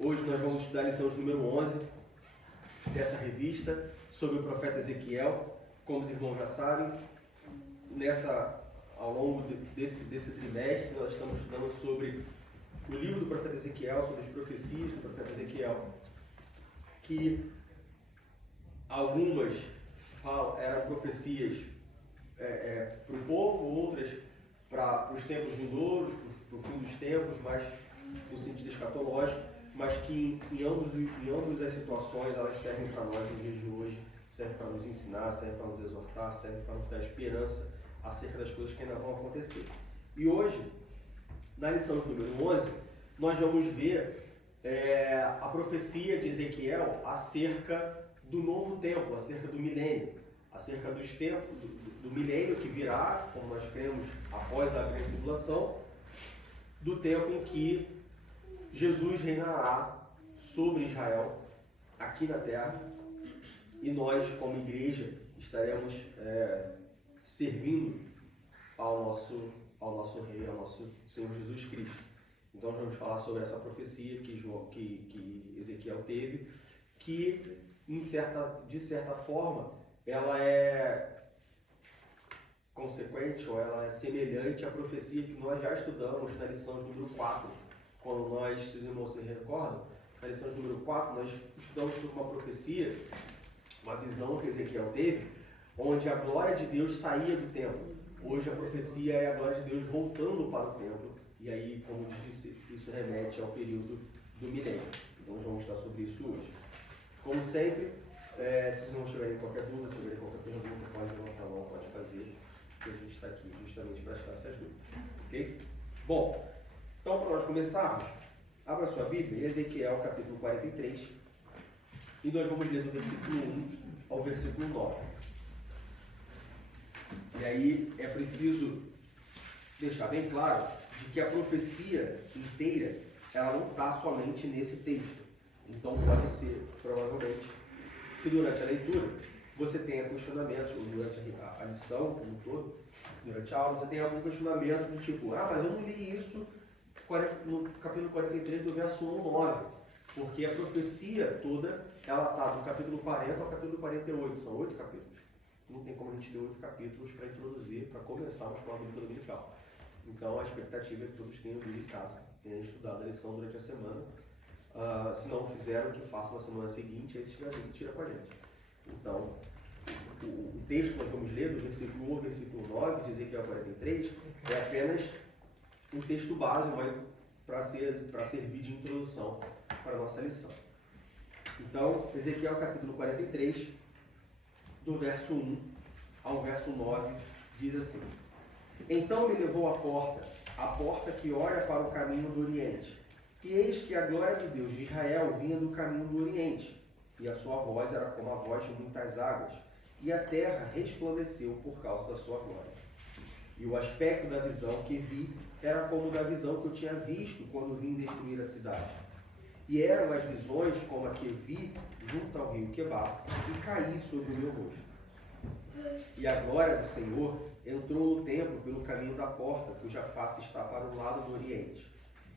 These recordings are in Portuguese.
Hoje nós vamos estudar a lição de número 11 dessa revista sobre o profeta Ezequiel. Como os irmãos já sabem, ao longo desse trimestre nós estamos estudando sobre o livro do profeta Ezequiel, sobre as profecias do profeta Ezequiel, que algumas eram profecias para o povo, outras para os tempos vindouros, para o fim dos tempos, mas no sentido escatológico, mas que em ambas as situações elas servem para nós nos dias de hoje, servem para nos ensinar, servem para nos exortar, servem para nos dar esperança acerca das coisas que ainda vão acontecer. E hoje, na lição de número 11, nós vamos ver a profecia de Ezequiel acerca do novo tempo, acerca do milênio, acerca dos tempos, do milênio que virá, como nós cremos, após a grande tribulação, do tempo em que Jesus reinará sobre Israel, aqui na terra, e nós, como igreja, estaremos servindo ao nosso Rei, ao nosso Senhor Jesus Cristo. Então, nós vamos falar sobre essa profecia que Ezequiel teve, que, de certa forma, ela é consequente, ou ela é semelhante à profecia que nós já estudamos na lição de número 4, quando nós, se os irmãos se recordam, na lição de número 4, nós estudamos sobre uma profecia, uma visão que Ezequiel teve, onde a glória de Deus saía do templo. Hoje a profecia é a glória de Deus voltando para o templo, e aí, como eu disse, isso remete ao período do milênio. Então nós vamos estudar sobre isso hoje. Como sempre, se vocês não tiverem qualquer dúvida, tiverem qualquer pergunta, pode levantar a mão, pode fazer, que a gente está aqui justamente para tirar essas dúvidas. Ok? Bom, então para nós começarmos, abra sua Bíblia, Ezequiel capítulo 43, e nós vamos ler do versículo 1 ao versículo 9. E aí é preciso deixar bem claro de que a profecia inteira, ela não está somente nesse texto. Então pode ser, provavelmente, que durante a leitura você tenha questionamentos, ou durante a lição como um todo, durante a aula, você tenha algum questionamento do tipo, mas eu não li isso no capítulo 43 do verso 1 ao 9, porque a profecia toda, ela está do capítulo 40 ao capítulo 48, são 8 capítulos. Não tem como a gente ter 8 capítulos para introduzir, para começarmos com a Bíblia dominical. Então a expectativa é que todos tenham lido em casa, tenham estudado a lição durante a semana. Se não fizeram, que façam na semana seguinte, aí se tiver dúvida, tira com a gente. Então, o texto que nós vamos ler, do versículo 1 ao versículo 9, de Ezequiel 43, é apenas um texto básico para servir de introdução para a nossa lição. Então, Ezequiel capítulo 43, do verso 1 ao verso 9, diz assim: Então me levou à porta que olha para o caminho do Oriente. E eis que a glória de Deus de Israel vinha do caminho do Oriente, e a sua voz era como a voz de muitas águas, e a terra resplandeceu por causa da sua glória. E o aspecto da visão que vi era como da visão que eu tinha visto quando vim destruir a cidade. E eram as visões como a que vi junto ao rio Quebar, e caí sobre o meu rosto. E a glória do Senhor entrou no templo pelo caminho da porta, cuja face está para o lado do Oriente.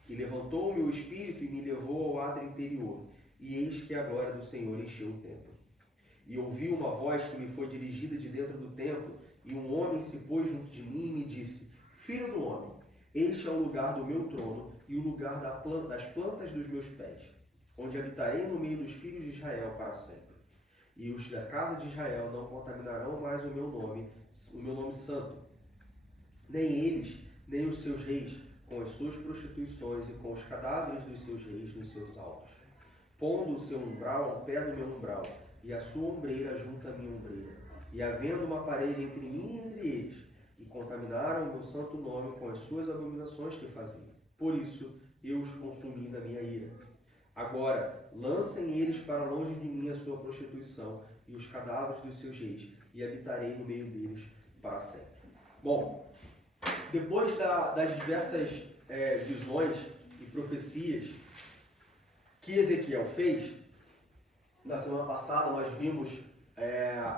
E levantou o meu espírito e me levou ao átrio interior, e eis que a glória do Senhor encheu o templo. E ouvi uma voz que me foi dirigida de dentro do templo, e um homem se pôs junto de mim e me disse: Filho do homem, este é o lugar do meu trono e o lugar das plantas dos meus pés, onde habitarei no meio dos filhos de Israel para sempre. E os da casa de Israel não contaminarão mais o meu nome santo, nem eles, nem os seus reis, com as suas prostituições e com os cadáveres dos seus reis nos seus altos, pondo o seu umbral ao pé do meu umbral, e a sua ombreira junto à minha ombreira, e havendo uma parede entre mim e entre eles, e contaminaram o meu santo nome com as suas abominações que faziam. Por isso eu os consumi na minha ira. Agora lancem eles para longe de mim a sua prostituição e os cadáveres dos seus reis, e habitarei no meio deles para sempre. Bom, depois das diversas visões e profecias que Ezequiel fez, na semana passada nós vimos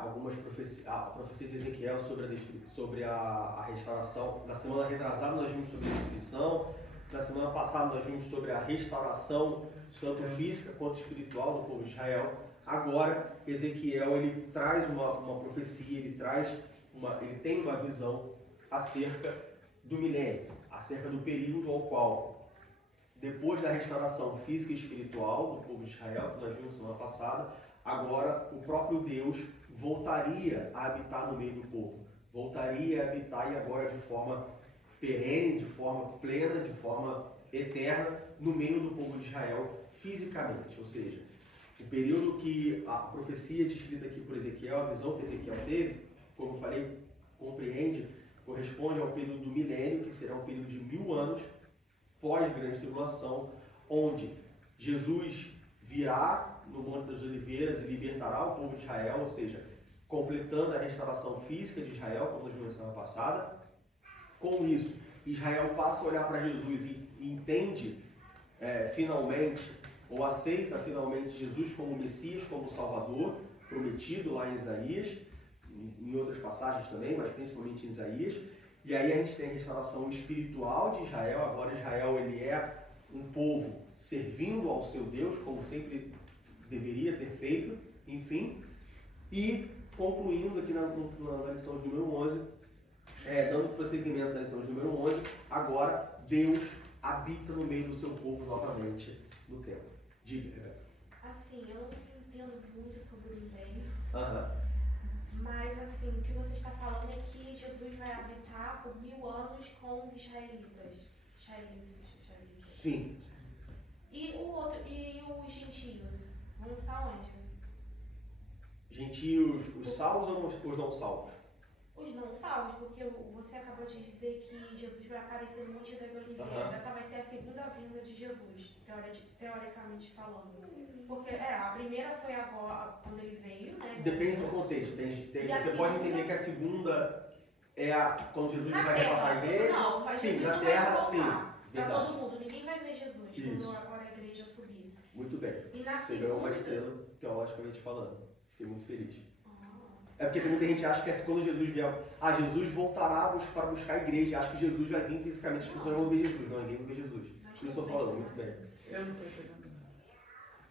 algumas profecias, a profecia de Ezequiel sobre a restauração. Na semana retrasada nós vimos sobre a destruição, Na semana passada nós vimos sobre a restauração, tanto física quanto espiritual do povo de Israel. Agora, Ezequiel ele traz uma profecia, ele tem uma visão acerca do milênio, acerca do período ao qual, depois da restauração física e espiritual do povo de Israel, que nós vimos semana passada, agora o próprio Deus voltaria a habitar no meio do povo, voltaria a habitar e agora de forma perene, de forma plena, de forma eterna, no meio do povo de Israel, fisicamente. Ou seja, o período que a profecia descrita aqui por Ezequiel, a visão que Ezequiel teve, como eu falei, corresponde ao período do milênio, que será um período de 1000 anos, pós-grande tribulação, onde Jesus virá no Monte das Oliveiras e libertará o povo de Israel, ou seja, completando a restauração física de Israel, como nós vimos na semana passada. Com isso, Israel passa a olhar para Jesus e entende finalmente, ou aceita finalmente Jesus como Messias, como Salvador, prometido lá em Isaías, em outras passagens também, mas principalmente em Isaías. E aí a gente tem a restauração espiritual de Israel. Agora Israel ele é um povo servindo ao seu Deus, como sempre deveria ter feito, enfim. E concluindo aqui na lição de número 11, dando prosseguimento na lição de número 11, agora Deus habita no meio do seu povo novamente no templo. Diga, Rebeca. Assim, eu não entendo muito sobre o milênio, Mas assim, o que você está falando é que Jesus vai habitar por 1000 anos com os israelitas. Israelitas. Sim. E os gentios? Vão estar onde? Gentios, os salvos ou os não salvos? Os não salvos, porque você acabou de dizer que Jesus vai aparecer no Monte das Oliveiras. Essa vai ser a segunda vinda de Jesus, teoricamente falando. Porque a primeira foi agora, quando ele veio, né? Depende do contexto. Você pode entender que a segunda é quando Jesus na vai terra, arrebatar a igreja. não, mas Sim, Jesus na não terra, vai sim. voltar pra Verdade. todo mundo. Ninguém vai ver Jesus Isso. quando agora a igreja subir. Muito bem. E na Você ganhou uma segunda- estrela, teologicamente falando. Fiquei muito feliz. Ah. É porque muita gente acha que quando Jesus vier, Jesus voltará para buscar a igreja. Acha que Jesus vai vir fisicamente, as pessoas vão ver Jesus. Não, ninguém vai ver Jesus. Por isso eu estou falando, muito bem. Eu não estou entendendo nada.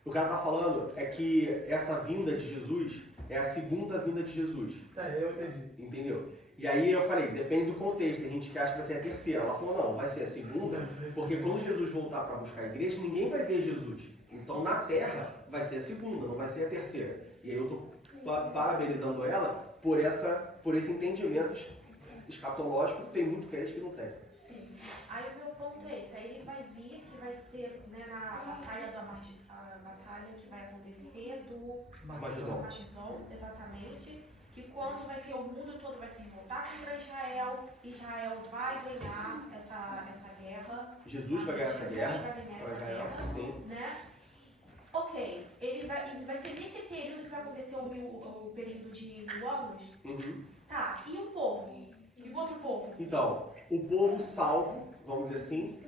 O cara está falando é que essa vinda de Jesus é a segunda vinda de Jesus. Tá, eu entendi. Entendeu? E aí eu falei, depende do contexto. Tem gente que acha que vai ser a terceira. Ela falou, não, vai ser a segunda, porque quando Jesus voltar para buscar a igreja, ninguém vai ver Jesus. Então na terra vai ser a segunda, não vai ser a terceira. E aí eu estou parabenizando ela por esse entendimento escatológico que tem muito crente que não tem. Sim. Aí o meu ponto é esse. Aí ele vai vir, que vai ser na batalha que vai acontecer do Magedon. Magedon, exatamente. Que quando vai ser o mundo todo vai se voltar contra Israel, Israel vai ganhar essa guerra. Jesus vai ganhar essa guerra. Jesus vai ganhar essa guerra, Sim. né? Ok, ele vai ser nesse período que vai acontecer o período de 1000 anos? Uhum. Tá, e o povo? E o outro povo? Então, o povo salvo, vamos dizer assim,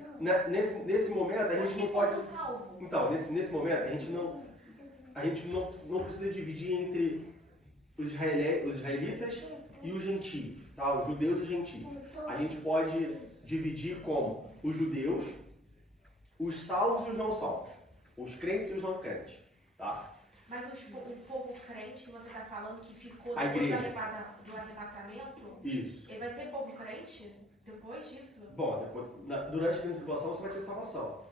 nesse momento a gente não pode. Povo salvo. Então, nesse momento a gente não precisa dividir entre os israelitas e os gentios, tá? Os judeus e gentios. A gente pode dividir como os judeus, os salvos e os não salvos, os crentes e os não crentes, tá? Mas o povo crente que você está falando que ficou A depois igreja. do arrebatamento, Isso. ele vai ter povo crente depois disso? Bom, durante a tribulação você vai ter salvação.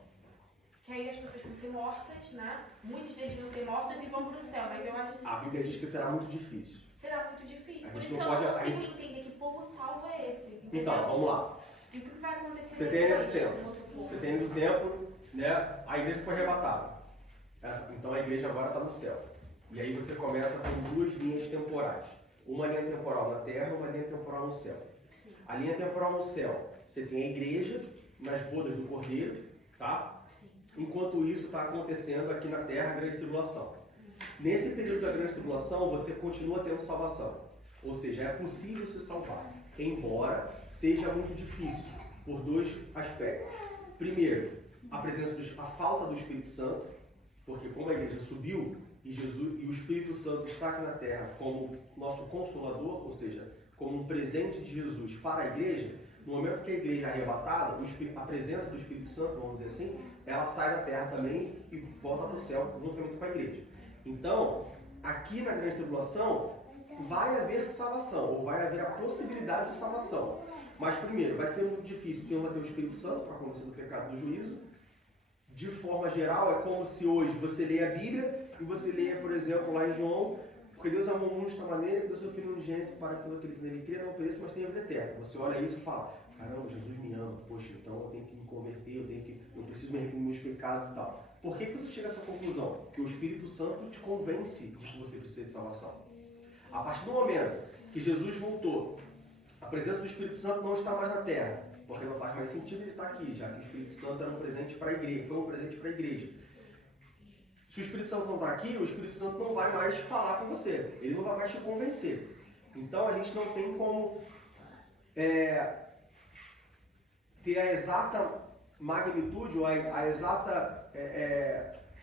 Que aí as pessoas vão ser mortas, né? Muitos deles vão ser mortos e vão para o céu, mas eu acho que A Bíblia diz que será muito difícil. será muito difícil. A Por gente isso não eu pode- não consigo entender que povo salvo é esse. Entendeu? Então, vamos lá. E o que vai acontecer Você tem depois o tempo. com outro povo? Você tem no templo, né? A igreja foi arrebatada. Então a igreja agora está no céu. E aí você começa com duas linhas temporais. Uma linha temporal na terra e uma linha temporal no céu. Sim. A linha temporal no céu, você tem a igreja nas bodas do Cordeiro, tá? Sim. Enquanto isso está acontecendo aqui na terra a grande tribulação. Nesse período da grande tribulação, você continua tendo salvação. Ou seja, é possível se salvar. Embora seja muito difícil, por dois aspectos. Primeiro, a falta do Espírito Santo, porque como a igreja subiu e o Espírito Santo está aqui na terra como nosso consolador, ou seja, como um presente de Jesus para a igreja, no momento que a igreja é arrebatada, a presença do Espírito Santo, vamos dizer assim, ela sai da terra também e volta para o céu juntamente com a igreja. Então, aqui na grande tribulação, vai haver salvação, ou vai haver a possibilidade de salvação. Mas primeiro, vai ser muito difícil, porque não vai ter o Espírito Santo para convencer do pecado e do juízo. De forma geral, é como se hoje você leia a Bíblia e você leia, por exemplo, lá em João, porque Deus amou o mundo de tal maneira que deu seu Filho unigênito para todo aquele que nele crê, não pereça, mas tenha vida eterna. Você olha isso e fala, caramba, Jesus me ama, poxa, então eu tenho que me converter, eu preciso me arrepender dos meus pecados e tal. Por que você chega a essa conclusão? Que o Espírito Santo te convence de que você precisa de salvação. A partir do momento que Jesus voltou, a presença do Espírito Santo não está mais na terra, porque não faz mais sentido ele estar aqui, já que o Espírito Santo era um presente para a igreja, foi um presente para a igreja. Se o Espírito Santo não está aqui, o Espírito Santo não vai mais falar com você, ele não vai mais te convencer. Então a gente não tem como ter a exata magnitude ou a exata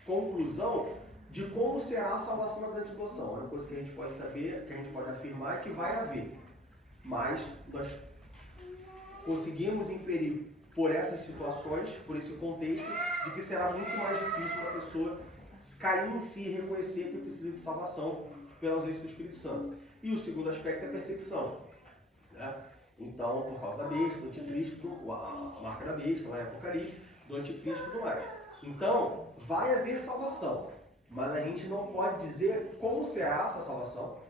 conclusão de como será a salvação na grande tribulação. É uma coisa que a gente pode saber, que a gente pode afirmar é que vai haver. Mas nós conseguimos inferir por essas situações, por esse contexto, de que será muito mais difícil para a pessoa cair em si e reconhecer que precisa de salvação pela ausência do Espírito Santo. E o segundo aspecto é a perseguição. Né? Então, por causa da besta, do anticristo, a marca da besta, lá em Apocalipse, do anticristo e tudo mais. Então, vai haver salvação, mas a gente não pode dizer como será essa salvação,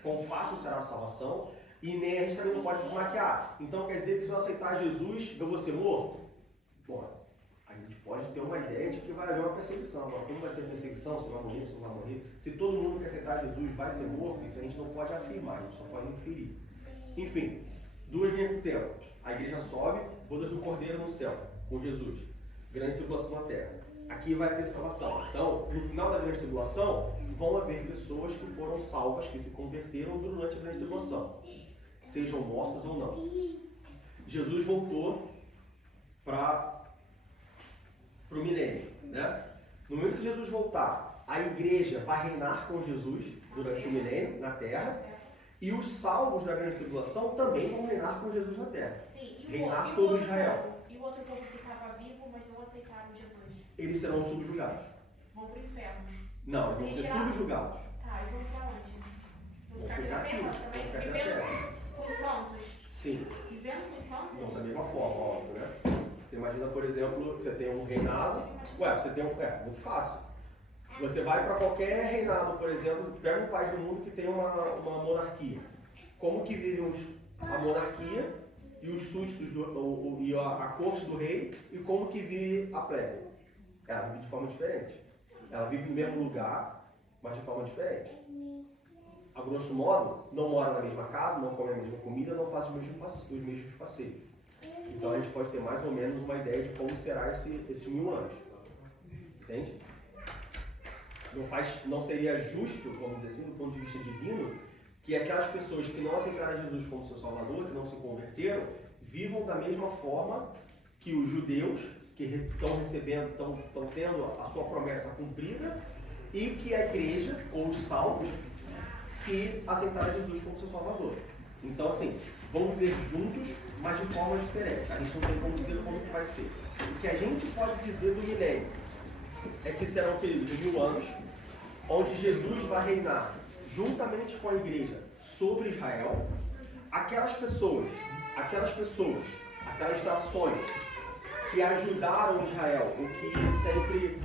quão fácil será a salvação, e nem a gente também não pode afirmar que, então quer dizer que se eu aceitar Jesus, eu vou ser morto? Bom, a gente pode ter uma ideia de que vai haver uma perseguição. Agora, como vai ser perseguição, se vai morrer, se não vai morrer, se todo mundo que aceitar Jesus vai ser morto, isso a gente não pode afirmar, a gente só pode inferir. Enfim, duas linhas do tempo. A igreja sobe, bodas do Cordeiro no céu, com Jesus. Grande tribulação na terra. Aqui vai ter salvação. Então, no final da grande tribulação, vão haver pessoas que foram salvas, que se converteram durante a grande tribulação, sejam mortos ou não. Jesus voltou para o milênio, né? No momento que Jesus voltar, a igreja vai reinar com Jesus durante o milênio na terra, e os salvos da grande tribulação também vão reinar com Jesus na terra. Sim, reinar sobre Israel. E o outro povo que estava vivo, mas não aceitaram Jesus? Eles serão subjugados. Vão para o inferno. Não, eles vão ser subjugados. Tá, e vão para onde? Vão ficar aqui. Vivendo com os santos? Sim. Vivendo com os santos? Não, da mesma forma, óbvio, né? Você imagina, por exemplo, você tem um reinado. Você tem muito fácil. Você vai para qualquer reinado, por exemplo, pega um país do mundo que tem uma monarquia. Como que vive a monarquia e os súditos e a corte do rei, e como que vive a plebe? Ela vive de forma diferente. Ela vive no mesmo lugar, mas de forma diferente. A grosso modo, não mora na mesma casa, não come a mesma comida, não faz os mesmos passeios. Então a gente pode ter mais ou menos uma ideia de como será esses 1000 anos. Entende? Não seria justo, vamos dizer assim, do ponto de vista divino, que aquelas pessoas que não aceitaram Jesus como seu Salvador, que não se converteram, vivam da mesma forma que os judeus, que estão recebendo, estão tendo a sua promessa cumprida, e que a igreja, ou os salvos, que aceitaram Jesus como seu Salvador. Então, assim, vão viver juntos, mas de formas diferentes. A gente não tem como dizer como que vai ser. O que a gente pode dizer do milênio é que será um período de 1000 anos, onde Jesus vai reinar juntamente com a igreja sobre Israel. Aquelas nações que ajudaram Israel, ou que sempre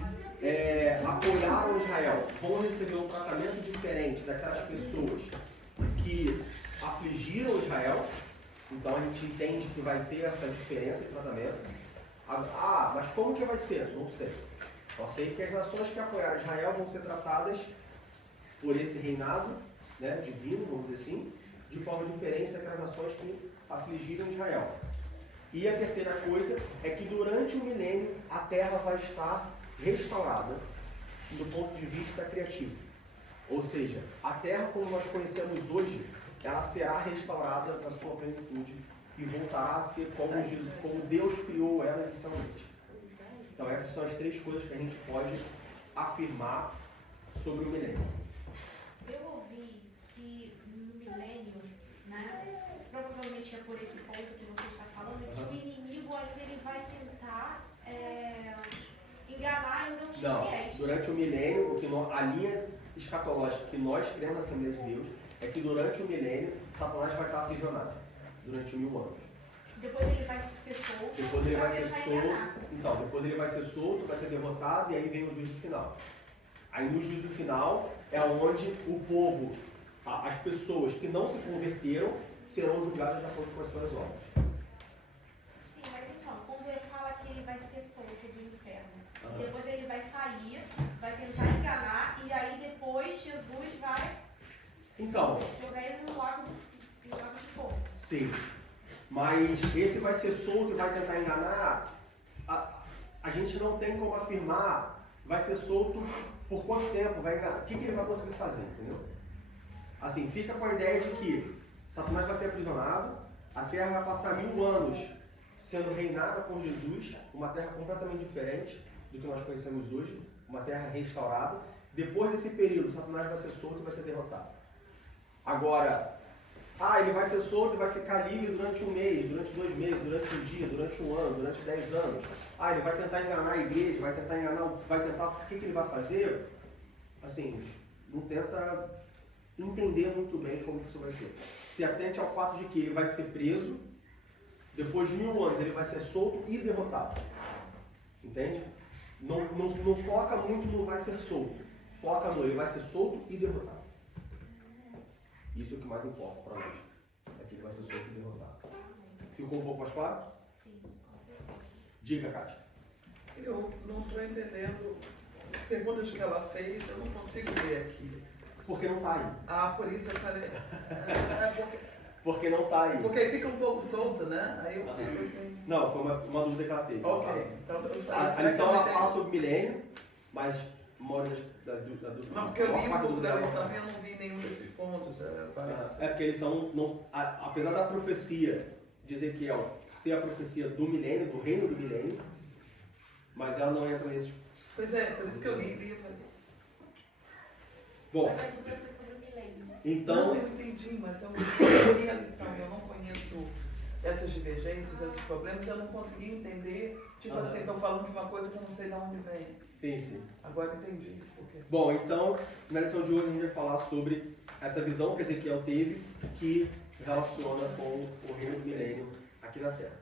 apoiaram Israel, vão receber um tratamento diferente daquelas pessoas que afligiram Israel. Então a gente entende que vai ter essa diferença de tratamento. Mas como que vai ser? Não sei. Só sei que as nações que apoiaram Israel vão ser tratadas por esse reinado, né, divino, vamos dizer assim, de forma diferente daquelas nações que afligiram Israel. E a terceira coisa é que durante o milênio a terra vai estar restaurada do ponto de vista criativo. Ou seja, a terra como nós conhecemos hoje, ela será restaurada na sua plenitude e voltará a ser como Deus criou ela inicialmente. Então essas são as 3 coisas que a gente pode afirmar sobre o milênio. Eu ouvi que no milênio, né, provavelmente é por esse ponto que você está falando, que o inimigo ainda ele vai tentar enganar ainda os fiéis. Durante o milênio, a linha escatológica que nós cremos na Assembleia de Deus é que durante o milênio, Satanás vai estar aprisionado durante 1000 anos. Depois ele vai ser solto. Depois ele vai ser solto. Então, depois ele vai ser solto, vai ser derrotado e aí vem o juízo final. Aí no juízo final é onde o povo, as pessoas que não se converteram, serão julgadas de acordo com as suas obras. Sim, mas então, quando ele fala que ele vai ser solto do inferno, depois ele vai sair, vai tentar enganar, e aí depois Jesus vai jogar ele no lago de fogo. Sim. Mas esse vai ser solto e vai tentar enganar, a gente não tem como afirmar, vai ser solto por quanto tempo, vai enganar, o que ele vai conseguir fazer, entendeu? Assim, fica com a ideia de que Satanás vai ser aprisionado, a terra vai passar 1000 anos sendo reinada por Jesus, uma terra completamente diferente do que nós conhecemos hoje, uma terra restaurada. Depois desse período, Satanás vai ser solto e vai ser derrotado. Agora, ele vai ser solto e vai ficar livre durante 1 mês, durante 2 meses, durante 1 dia, durante 1 ano, durante 10 anos. Ele vai tentar enganar a igreja, vai tentar, o que ele vai fazer? Assim, não tenta entender muito bem como isso vai ser. Se atente ao fato de que ele vai ser preso, depois de 1000 anos ele vai ser solto e derrotado. Entende? Não foca muito no vai ser solto. Foca no ele vai ser solto e derrotado. Isso é o que mais importa para nós. É que ele vai ser solto e derrotado. Ficou um pouco mais claro? Sim. Diga, Kátia. Eu não estou entendendo as perguntas que ela fez, eu não consigo ver aqui. Porque não está aí. Por isso eu falei. Porque não está aí. Porque aí fica um pouco solto, né? Aí eu fico assim. Não, foi uma dúvida que ela teve. Ok. Então, a lição ela fala sobre milênio, mas maioria da dúvida. Não, porque eu li um pouco da lição e eu não vi nenhum desses pontos. Porque eles são, apesar da profecia de Ezequiel ser a profecia do milênio, do reino do milênio, mas ela não entra nesse. Pois é, por isso que eu li. Bom, Mas vai ser sobre o milênio. então. Não, eu entendi, mas eu li a lição, eu não conheço essas divergências, esses problemas, eu não consegui entender. Tipo assim, estão falando de uma coisa que eu não sei de onde vem. Sim. Agora entendi. Okay. Bom, então, na lição de hoje a gente vai falar sobre essa visão que Ezequiel teve que relaciona com o reino do milênio aqui na Terra.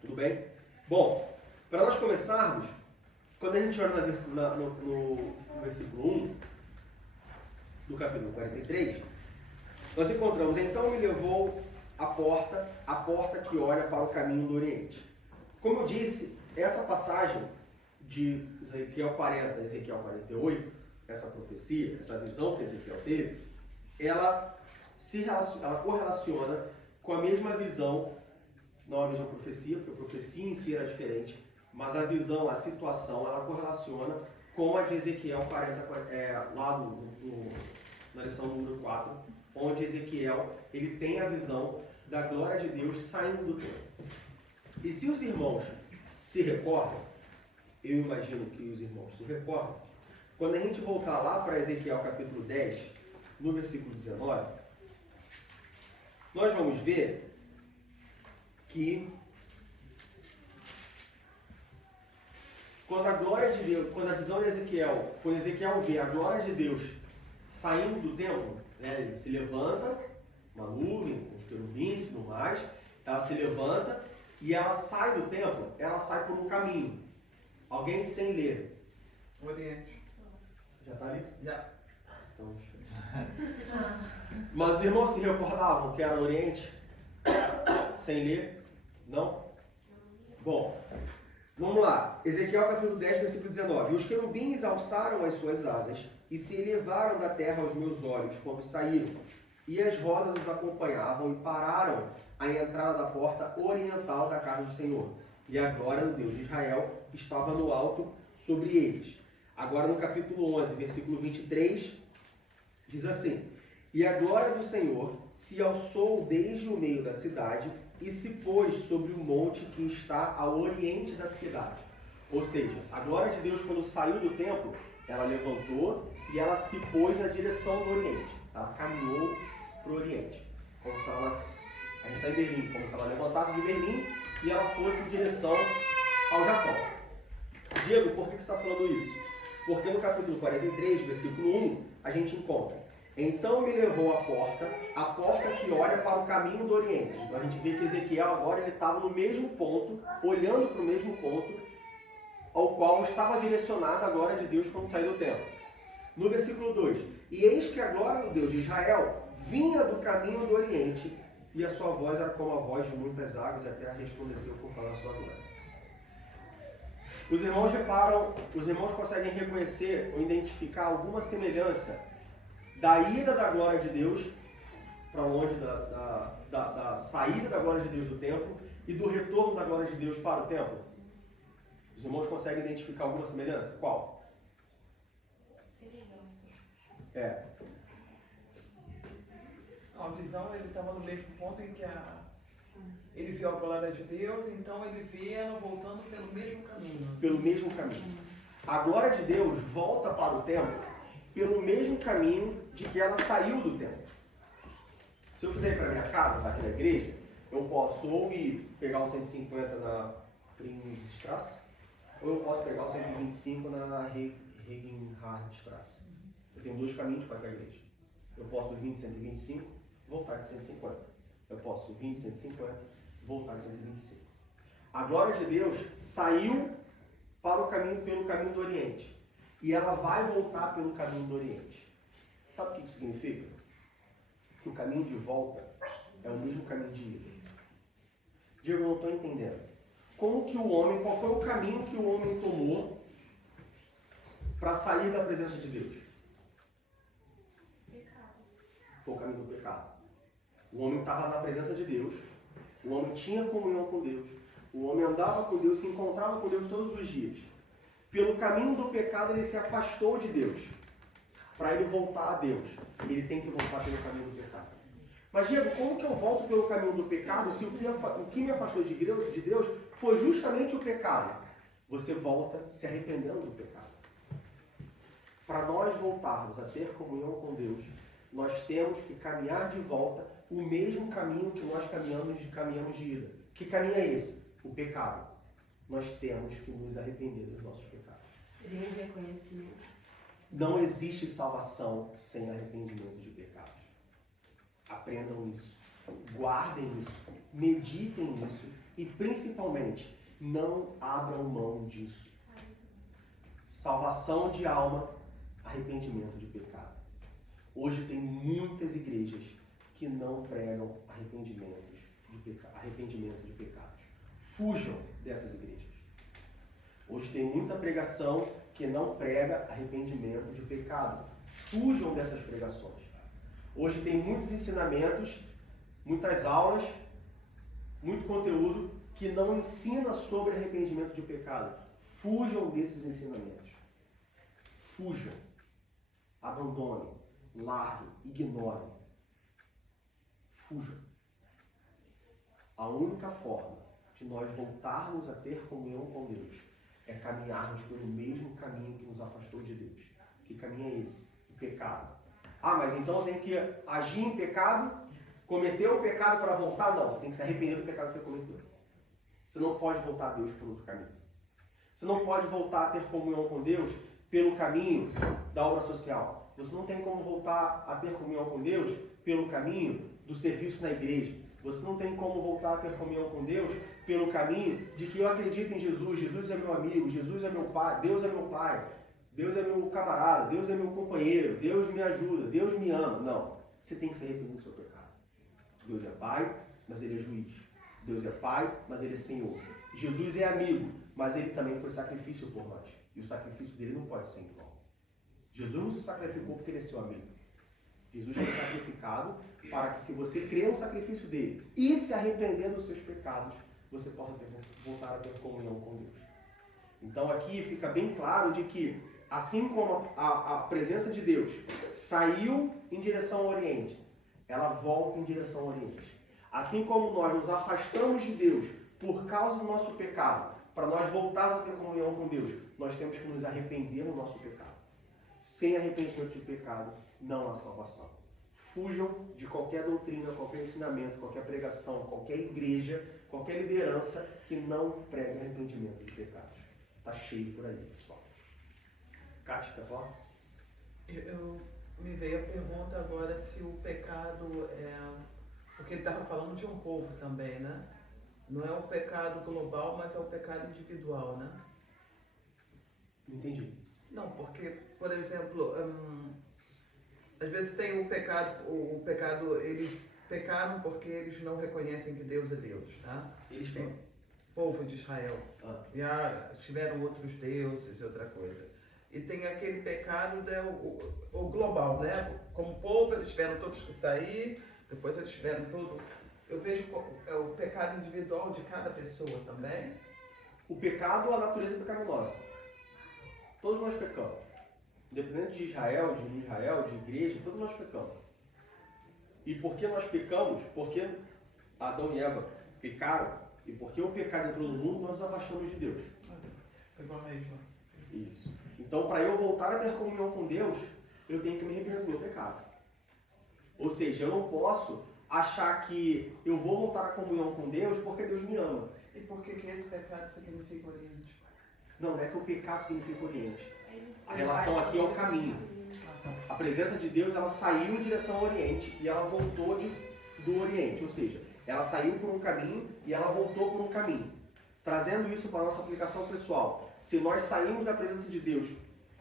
Tudo bem? Bom, para nós começarmos, quando a gente olha no versículo 1 do capítulo 43, nós encontramos: então me levou à porta que olha para o caminho do Oriente. Como eu disse, essa passagem de Ezequiel 40 a Ezequiel 48, essa profecia, essa visão que Ezequiel teve, ela correlaciona com a mesma visão, não a mesma profecia, porque a profecia em si era diferente, mas a visão, a situação, ela correlaciona com a de Ezequiel 40, lá na lição número 4, onde Ezequiel ele tem a visão da glória de Deus saindo do templo. E se os irmãos se recordam, eu imagino que os irmãos se recordam, quando a gente voltar lá para Ezequiel capítulo 10, no versículo 19, nós vamos ver que quando a glória de Deus, quando a visão de Ezequiel, quando Ezequiel vê a glória de Deus saindo do templo, né, ele se levanta, uma nuvem, com os querubins e tudo mais, ela se levanta e ela sai do templo, ela sai por um caminho. Alguém sem ler? Oriente. Já está ali? Já. Então, mas os irmãos se recordavam que era no Oriente? Sem ler? Não? Bom, vamos lá. Ezequiel capítulo 10, versículo 19. E os querubins alçaram as suas asas e se elevaram da terra aos meus olhos quando saíram. E as rodas os acompanhavam e pararam à entrada da porta oriental da casa do Senhor. E a glória do Deus de Israel estava no alto sobre eles. Agora no capítulo 11, versículo 23, diz assim: e a glória do Senhor se alçou desde o meio da cidade e se pôs sobre o monte que está ao oriente da cidade. Ou seja, a glória de Deus, quando saiu do templo, ela levantou e ela se pôs na direção do oriente. Ela caminhou para o oriente. Como se ela A gente está em Berlim, como se ela levantasse de Berlim e ela fosse em direção ao Japão. Diego, por que você está falando isso? Porque no capítulo 43, versículo 1, a gente encontra: então me levou à porta que olha para o caminho do Oriente. Então a gente vê que Ezequiel agora ele estava no mesmo ponto, olhando para o mesmo ponto ao qual estava direcionada a glória de Deus quando saiu do templo. No versículo 2, e eis que a glória do Deus de Israel vinha do caminho do Oriente, e a sua voz era como a voz de muitas águas, e a terra resplandeceu por causa da sua glória. Os irmãos conseguem reconhecer ou identificar alguma semelhança da ida da glória de Deus para longe da saída da glória de Deus do templo e do retorno da glória de Deus para o templo? Os irmãos conseguem identificar alguma semelhança? Qual? Semelhança. A visão, ele estava no mesmo ponto em que ele viu a glória de Deus, então ele vê ela voltando pelo mesmo caminho. Pelo mesmo caminho. A glória de Deus volta para o templo pelo mesmo caminho de que ela saiu do templo. Se eu fizer ir para minha casa, daqui da igreja, eu posso ou ir pegar o 150 na Prinzstrasse, ou eu posso pegar o 125 na Regenhardstrasse. Eu tenho dois caminhos para ir para a igreja. Eu posso vir de 125, voltar de 150. Eu posso vir de 150, voltar de 125. A glória de Deus saiu para o caminho, pelo caminho do Oriente. E ela vai voltar pelo caminho do Oriente. Sabe o que isso significa? Que o caminho de volta é o mesmo caminho de ida. Diego, eu não estou entendendo. Qual foi o caminho que o homem tomou para sair da presença de Deus? Pecado. Foi o caminho do pecado. O homem estava na presença de Deus, o homem tinha comunhão com Deus, o homem andava com Deus, se encontrava com Deus todos os dias. Pelo caminho do pecado, ele se afastou de Deus. Para ele voltar a Deus, ele tem que voltar pelo caminho do pecado. Mas, Diego, como que eu volto pelo caminho do pecado se o que me afastou de Deus foi justamente o pecado? Você volta se arrependendo do pecado. Para nós voltarmos a ter comunhão com Deus, nós temos que caminhar de volta o mesmo caminho que nós caminhamos de ida. Que caminho é esse? O pecado. Nós temos que nos arrepender dos nossos pecados. Seria reconhecimento. Não existe salvação sem arrependimento de pecados. Aprendam isso. Guardem isso. Meditem nisso. E, principalmente, não abram mão disso. Salvação de alma, arrependimento de pecado. Hoje tem muitas igrejas que não pregam arrependimento de pecados. Fujam dessas igrejas. Hoje tem muita pregação que não prega arrependimento de pecado. Fujam dessas pregações. Hoje tem muitos ensinamentos, muitas aulas, muito conteúdo que não ensina sobre arrependimento de pecado. Fujam desses ensinamentos. Fujam. Abandonem. Larguem. Ignorem. Fujam. A única forma de nós voltarmos a ter comunhão com Deus é caminharmos pelo mesmo caminho que nos afastou de Deus. Que caminho é esse? O pecado. Ah, mas então eu tenho que agir em pecado, cometer o pecado para voltar? Não, você tem que se arrepender do pecado que você cometeu. Você não pode voltar a Deus por outro caminho. Você não pode voltar a ter comunhão com Deus pelo caminho da obra social. Você não tem como voltar a ter comunhão com Deus pelo caminho do serviço na igreja. Você não tem como voltar a ter comunhão com Deus pelo caminho de que eu acredito em Jesus, Jesus é meu amigo, Jesus é meu pai, Deus é meu pai, Deus é meu camarada, Deus é meu companheiro, Deus me ajuda, Deus me ama. Não. Você tem que se arrepender do seu pecado. Deus é pai, mas ele é juiz. Deus é pai, mas ele é Senhor. Jesus é amigo, mas ele também foi sacrifício por nós. E o sacrifício dele não pode ser em vão. Jesus não se sacrificou porque ele é seu amigo. Jesus foi sacrificado para que, se você crer no sacrifício dele e se arrepender dos seus pecados, você possa voltar a ter comunhão com Deus. Então aqui fica bem claro de que, assim como a presença de Deus saiu em direção ao Oriente, ela volta em direção ao Oriente. Assim como nós nos afastamos de Deus por causa do nosso pecado, para nós voltarmos a ter comunhão com Deus, nós temos que nos arrepender do nosso pecado. Sem arrependimento de pecado, não há salvação. fujam de qualquer doutrina, qualquer ensinamento, qualquer pregação, qualquer igreja, qualquer liderança que não prega arrependimento de pecados. Tá cheio por aí, pessoal. Kátia, quer falar? Me veio a pergunta agora se o pecado é... Porque ele estava falando de um povo também, né? Não é o pecado global, mas é o pecado individual, né? Não entendi. Não, porque, por exemplo, às vezes tem o pecado, eles pecaram porque eles não reconhecem que Deus é Deus, tá? Eles quem? O povo de Israel. Ah. Já tiveram outros deuses e outra coisa. E tem aquele pecado, né, o global, né? Como povo, eles tiveram todos que sair, depois eles tiveram tudo. Eu vejo o pecado individual de cada pessoa também. O pecado, a natureza pecaminosa. Todos nós pecamos. Independente de Israel, de não Israel, de igreja, todos nós pecamos. E por que nós pecamos? Porque Adão e Eva pecaram, e porque o pecado entrou no mundo, nós nos afastamos de Deus. Igual mesmo. Isso. Então, para eu voltar a ter comunhão com Deus, eu tenho que me arrepender do meu pecado. Ou seja, eu não posso achar que eu vou voltar à comunhão com Deus porque Deus me ama. E por que esse pecado significa oriente? Não é que o pecado significa oriente. A relação aqui é o caminho. A presença de Deus, ela saiu em direção ao oriente e ela voltou do oriente. Ou seja, ela saiu por um caminho e ela voltou por um caminho. Trazendo isso para a nossa aplicação pessoal. Se nós saímos da presença de Deus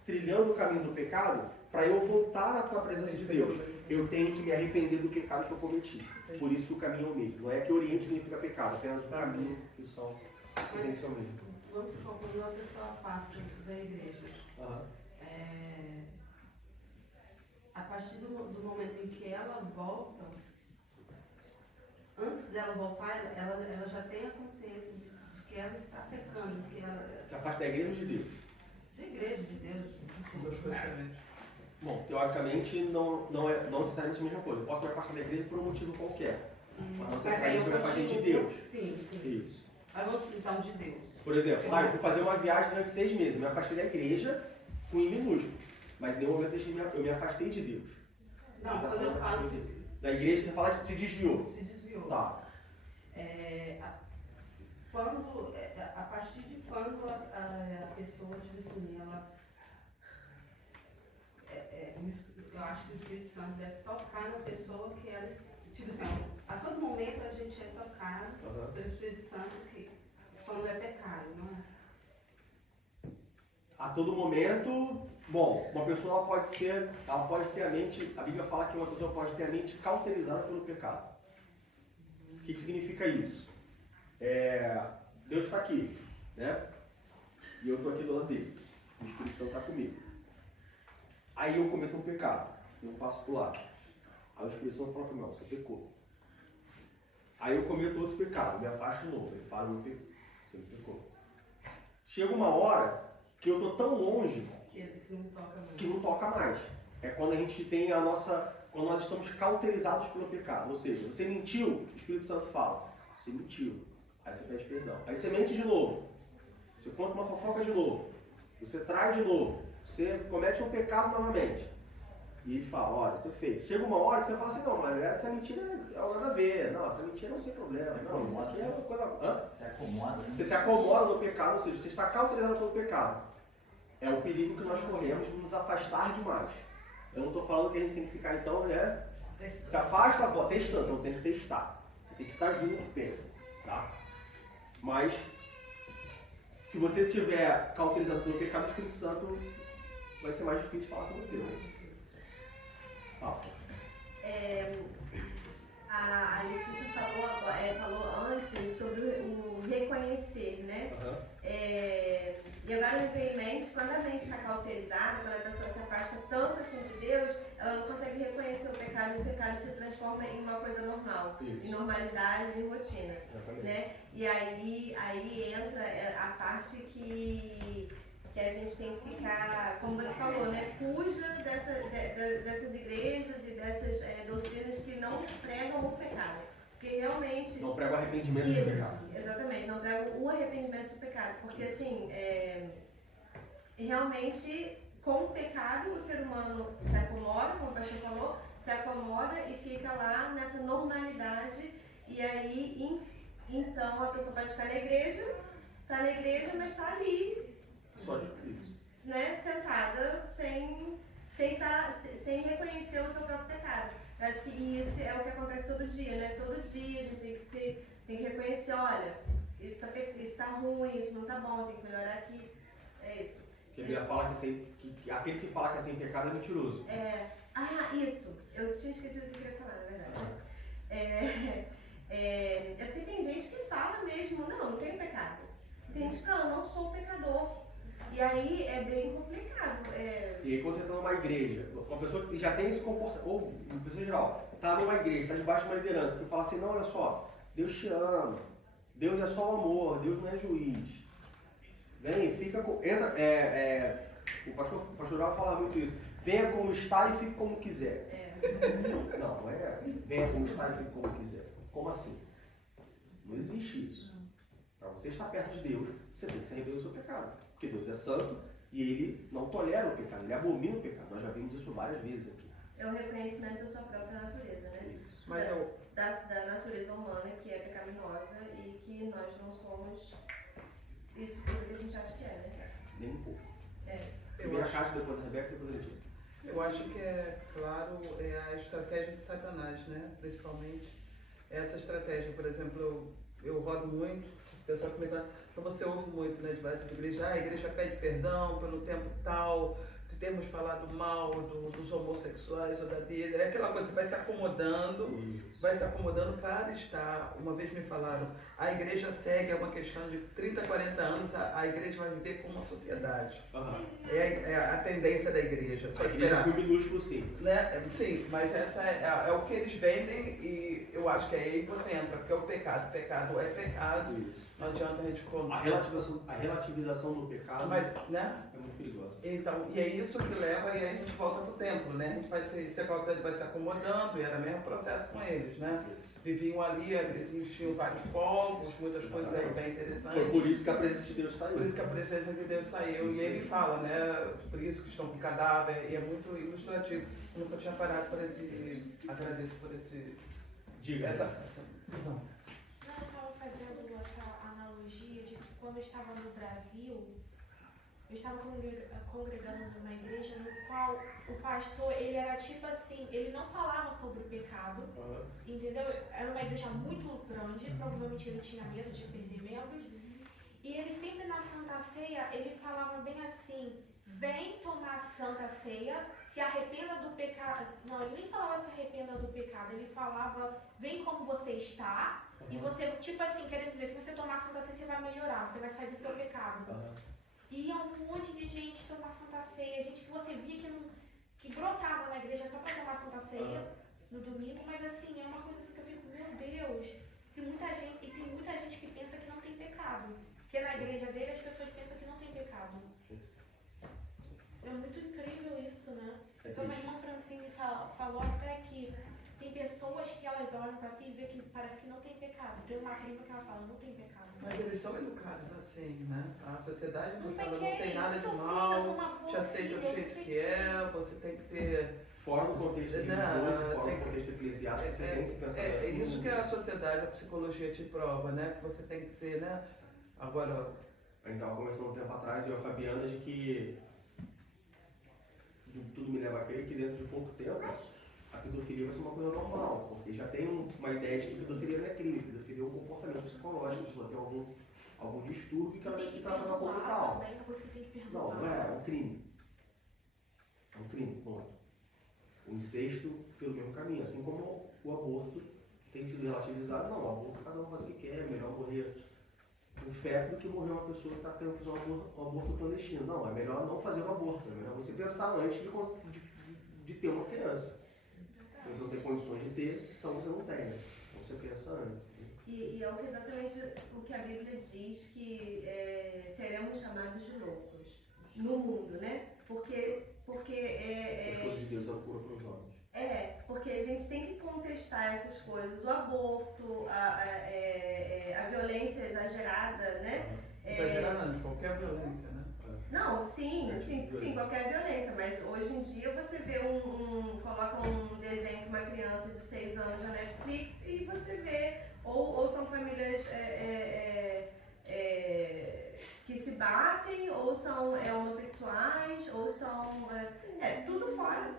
trilhando o caminho do pecado, para eu voltar à presença de Deus, eu tenho que me arrepender do pecado que eu cometi. Por isso que o caminho é o mesmo. Não é que oriente significa pecado, apenas o caminho que são o mesmo. Quando a pessoa afasta da igreja, a partir do momento em que ela volta, antes dela voltar, ela já tem a consciência de que ela está pecando, que ela... Se afasta da igreja ou de Deus? De igreja, de Deus. São duas coisas diferentes. Bom, teoricamente não é necessariamente a mesma coisa. Eu posso me afastar da igreja por um motivo qualquer. Mas não necessariamente me afastei de Deus. Sim. Isso. Aí você, então, de Deus. Por exemplo, eu fui fazer uma viagem durante 6 meses. Eu me afastei da igreja com I minúsculo. Mas em nenhum momento eu me afastei de Deus. Não, quando eu falo... Da igreja você fala que se desviou. Se desviou. Tá. A partir de quando a pessoa, tipo assim, ela... eu acho que o Espírito Santo deve tocar na pessoa que ela... Tipo assim, a todo momento a gente é tocado pelo Espírito Santo que quando é pecado, não é? A todo momento, bom, uma pessoa ela pode ter a mente, a Bíblia fala que uma pessoa pode ter a mente cauterizada pelo pecado. O que significa isso? Deus está aqui, né? E eu estou aqui do lado dele. O Espírito Santo está comigo. Aí eu cometo um pecado, eu passo para o lado. Aí o Espírito Santo fala para mim, você pecou. Aí eu cometo outro pecado, me afasto de novo. Ele fala, você pecou. Chega uma hora que eu estou tão longe que não toca mais. É quando a gente tem quando nós estamos cauterizados pelo pecado. Ou seja, você mentiu, o Espírito Santo fala, você mentiu. Aí você pede perdão. Aí você mente de novo. Você conta uma fofoca de novo. Você trai de novo. Você comete um pecado novamente. E ele fala, olha, você fez. Chega uma hora que você fala assim, não, mas essa mentira é nada a ver. Não, essa mentira não tem problema. Não, isso aqui é uma coisa... Se acomoda, né? Você se acomoda no pecado, ou seja, você está cauterizado pelo pecado. É o perigo que nós corremos de nos afastar demais. Eu não estou falando que a gente tem que ficar, então, né? Se afasta, testando, você não tem que testar. Você tem que estar junto, perto, tá? Mas, se você estiver cauterizado pelo pecado, o Espírito Santo vai ser mais difícil falar com você, né? A Letícia falou antes sobre o reconhecer, né? E agora me veio em mente, quando a mente está cauterizada, quando a pessoa se afasta tanto assim de Deus, ela não consegue reconhecer o pecado e o pecado se transforma em uma coisa normal, em normalidade, em rotina, né? E aí entra a parte que a gente tem que ficar, como você falou, né? Fuja dessas igrejas e dessas doutrinas que não pregam o pecado. Porque realmente... Não pregam o arrependimento do pecado. Exatamente, não pregam o arrependimento do pecado. Porque assim, realmente, com o pecado, o ser humano se acomoda, como o pastor falou, se acomoda e fica lá nessa normalidade, e aí então a pessoa pode ficar na igreja, mas está ali, Só de Cristo. né, sentada, sem reconhecer o seu próprio pecado. Eu acho que isso é o que acontece todo dia, né? Todo dia a gente tem que reconhecer, olha, isso tá ruim, isso não tá bom, tem que melhorar aqui. É isso. Porque a Bíblia fala que aquele que fala que é sem pecado é mentiroso. Isso. Eu tinha esquecido o que eu queria falar, na verdade. É porque tem gente que fala mesmo, não tenho pecado. Tem gente que fala, não sou pecador. E aí é bem complicado. E aí quando você está numa igreja, uma pessoa que já tem esse comportamento, ou uma pessoa em geral, está numa igreja, está debaixo de uma liderança, que fala assim, não, olha só, Deus te ama, Deus é só amor, Deus não é juiz. Vem, fica com. O pastor João fala muito isso. Venha como está e fique como quiser. Não é. Venha como está e fique como quiser. Como assim? Não existe isso. Para você estar perto de Deus, você tem que se arrepender do seu pecado. Porque Deus é santo e Ele não tolera o pecado, Ele abomina o pecado. Nós já vimos isso várias vezes aqui. É o reconhecimento da sua própria natureza, né? Mas Da natureza humana, que é pecaminosa e que nós não somos isso tudo que a gente acha que é, né? Nem um pouco. Eu Primeiro a acho, Cátia, depois a Rebeca, depois a Letícia. eu acho que é, claro, é a estratégia de Satanás, né? Principalmente essa estratégia. Por exemplo, eu rodo muito, o pessoal comigo, você ouve muito, né, de várias igrejas, a igreja pede perdão pelo tempo tal, de termos falado mal dos homossexuais ou da dele, é aquela coisa, vai se acomodando, claro está, uma vez me falaram, a igreja segue, é uma questão de 30, 40 anos, a igreja vai viver como uma sociedade. É a tendência da igreja. Só A igreja com minúsculo sim. Né? Sim, mas essa é o que eles vendem e eu acho que é aí que você entra, porque é o pecado. Pecado é pecado. Isso. Não adianta a gente A relativização do pecado né? é muito perigosa. Então, e é isso que leva e aí a gente volta pro templo, né? A gente vai se acomodando, e era o mesmo processo com eles, né? Viviam ali, existiam vários povos, muitas coisas aí bem interessantes. Foi por isso que a presença de Deus saiu. Por isso que a presença de Deus saiu. E ele fala, né? Por isso que estão com cadáver, e é muito ilustrativo. Eu nunca tinha parado para agradeço por esse. Diga. Essa visão. Não, eu estava fazendo essa analogia de que quando eu estava no Brasil, eu estava congregando numa igreja no qual o pastor, ele era tipo assim, ele não falava sobre o pecado, entendeu? Era uma igreja muito grande, provavelmente ele tinha medo de perder membros, e ele sempre na Santa Ceia, ele falava bem assim, vem tomar a Santa Ceia, se arrependa do pecado. Não, ele nem falava se arrependa do pecado, ele falava, vem como você está, e você, tipo assim, querendo dizer, se você tomar a Santa Ceia, você vai melhorar, você vai sair do seu pecado. E ia um monte de gente tomar Santa Ceia, gente que você via que brotava na igreja só para tomar Santa Ceia no domingo, mas assim, é uma coisa assim que eu fico, meu Deus, tem muita gente que pensa que não tem pecado, porque na igreja dele as pessoas pensam que não tem pecado. É muito incrível isso, né? Então, minha irmã Francine falou até que tem pessoas que elas olham para si e vê que parece que não tem pecado. Tem uma prima que ela fala, não tem pecado. Mas eles são educados assim, né? A sociedade Não fala, pequei, não tem nada de então, sim, mal, eu sou uma boa te aceita do filha, jeito eu que é, você tem que ter. Fora do contexto religioso, fora do contexto eclesiástico, você tem esse pensamento. É isso que a sociedade, a psicologia te prova, né? Que você tem que ser, né? Agora. A gente estava conversando um tempo atrás, eu e a Fabiana, de que tudo me leva a crer que dentro de pouco tempo a pedofilia vai ser uma coisa normal, porque já tem uma ideia de que pedofilia não é crime, pedofilia é um comportamento psicológico, a pessoa tem algum distúrbio que ela tem que se tratar como tal. Não é um crime. É um crime, ponto. O incesto pelo mesmo caminho, assim como o aborto tem sido relativizado, não, o aborto cada um faz o que quer, é melhor morrer um feto do que morrer uma pessoa que está tendo que fazer um aborto clandestino. Não, é melhor não fazer o aborto, é melhor você pensar antes de ter uma criança. Se você não tem condições de ter, então você não tem, né? Então você pensa antes. E é exatamente o que a Bíblia diz, que seremos chamados de loucos no mundo, né? Porque as coisas de Deus são cura para os homens. Porque a gente tem que contestar essas coisas, o aborto, a violência exagerada, né? Exagerada não, de qualquer violência, né? Não, sim, qualquer violência, mas hoje em dia você vê coloca um desenho para uma criança de 6 anos na Netflix e você vê, ou são famílias que se batem, ou são homossexuais, ou são tudo fora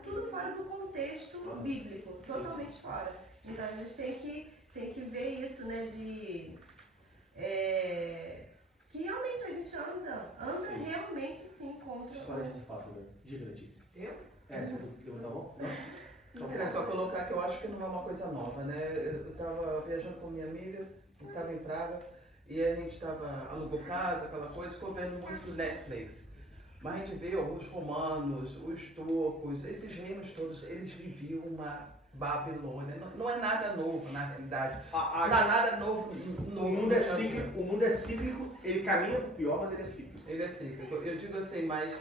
do contexto bíblico, totalmente fora. Então a gente tem que ver isso, né, que realmente a gente anda realmente sim contra. História de fato, né? Diga, Letícia. Eu? Você levantou a mão? Não? Eu queria só colocar que eu acho que não é uma coisa nova, né? Eu estava viajando com minha amiga, estava em Praga, e a gente alugou casa, aquela coisa, ficou vendo muito Netflix. Mas a gente vê os romanos, os turcos, esses reinos todos, eles viviam uma Babilônia. Não é nada novo, na realidade. Não é nada novo. O mundo é cíclico, ele caminha para o pior, mas ele é cíclico. Ele é cíclico. Eu digo assim, mas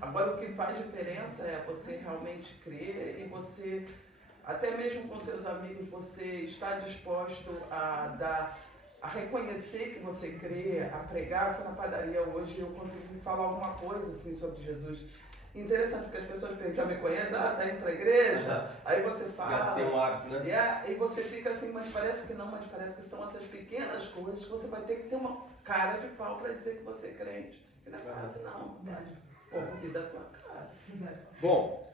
agora o que faz diferença é você realmente crer e você, até mesmo com seus amigos, você está disposto a reconhecer que você crê, a pregar. Eu fui na padaria hoje e eu consegui falar alguma coisa assim sobre Jesus. Interessante, porque as pessoas já me conhecem, tá indo pra igreja, aí você fala. Já tem um hábito, né? E você fica assim, mas parece que não, mas parece que são essas pequenas coisas que você vai ter que ter uma cara de pau para dizer que você é crente. E não é fácil, não. Povo que dá tua cara. Bom,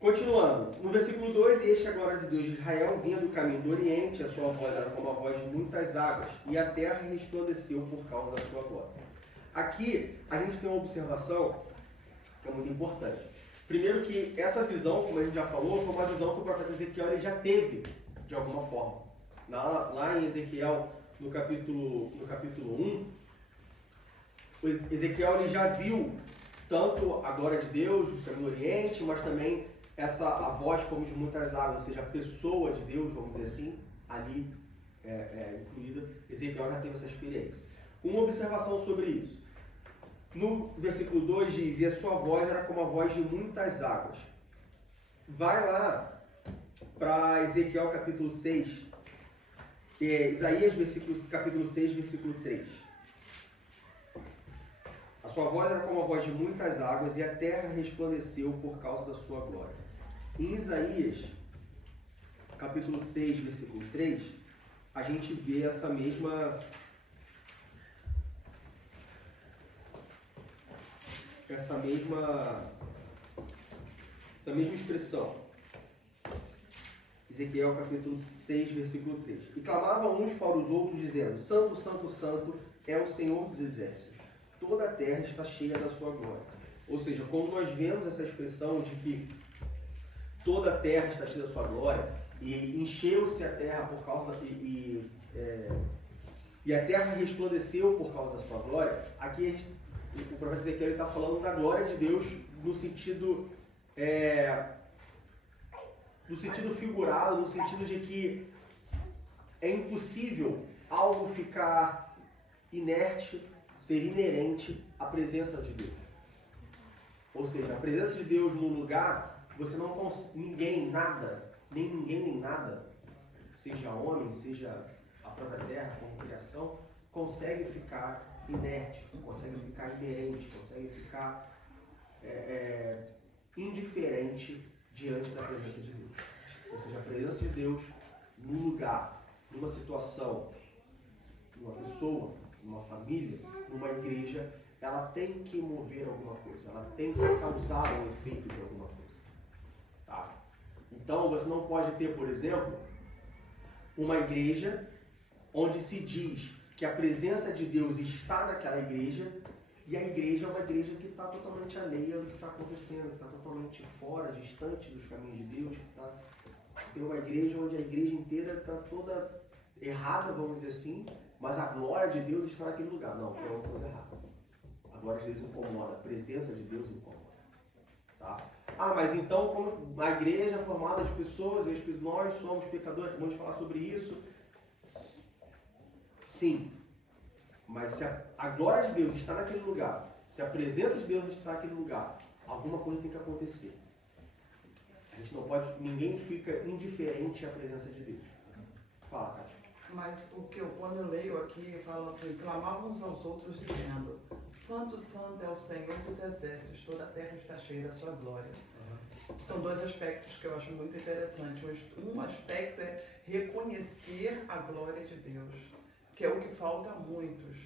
continuando. No versículo 2, e este agora de Deus de Israel vinha do caminho do Oriente, a sua voz era como a voz de muitas águas, e a terra resplandeceu por causa da sua glória. Aqui, a gente tem uma observação que é muito importante. Primeiro que essa visão, como a gente já falou, foi uma visão que o profeta Ezequiel ele já teve, de alguma forma. Lá em Ezequiel, no capítulo 1, o Ezequiel ele já viu tanto a glória de Deus, o caminho do Oriente, mas também a voz como de muitas águas, ou seja, a pessoa de Deus, vamos dizer assim, ali incluída. Ezequiel já teve essa experiência. Uma observação sobre isso. No versículo 2 diz, e a sua voz era como a voz de muitas águas. Vai lá para Ezequiel capítulo 6, Isaías capítulo 6, versículo 3. A sua voz era como a voz de muitas águas e a terra resplandeceu por causa da sua glória. Em Isaías capítulo 6, versículo 3, a gente vê essa mesma expressão. Ezequiel capítulo 6, versículo 3. E clamavam uns para os outros, dizendo, Santo, Santo, Santo é o Senhor dos Exércitos. Toda a terra está cheia da sua glória. Ou seja, quando nós vemos essa expressão de que toda a terra está cheia da sua glória, e encheu-se a terra por causa e a terra resplandeceu por causa da sua glória, aqui o profeta Ezequiel está falando da glória de Deus no sentido figurado, no sentido de que é impossível algo ficar inerte, ser inerente à presença de Deus. Ou seja, a presença de Deus num lugar, você não consegue, ninguém, nada, nem ninguém, nem nada, seja homem, seja a própria terra como criação, consegue ficar inerte, consegue ficar inerente, consegue ficar indiferente diante da presença de Deus. Ou seja, a presença de Deus num lugar, numa situação, numa pessoa, numa família, numa igreja, ela tem que mover alguma coisa, ela tem que causar um efeito de alguma coisa. Tá? Então, você não pode ter, por exemplo, uma igreja onde se diz que a presença de Deus está naquela igreja e a igreja é uma igreja que está totalmente alheia do que está acontecendo, que está totalmente fora, distante dos caminhos de Deus, tem uma igreja onde a igreja inteira está toda errada, vamos dizer assim, mas a glória de Deus está naquele lugar. Não, é uma coisa errada. A glória de Deus incomoda, a presença de Deus incomoda. Tá? Mas então, como a igreja é formada de pessoas, nós somos pecadores, vamos falar sobre isso. Sim, mas se a glória de Deus está naquele lugar, se a presença de Deus está naquele lugar, alguma coisa tem que acontecer. A gente não pode, ninguém fica indiferente à presença de Deus. Fala, Cátia. Mas quando eu leio aqui, eu falo assim, clamavam uns aos outros dizendo, Santo, santo é o Senhor dos exércitos, toda a terra está cheia da sua glória. São dois aspectos que eu acho muito interessantes. Um aspecto é reconhecer a glória de Deus, que é o que falta a muitos.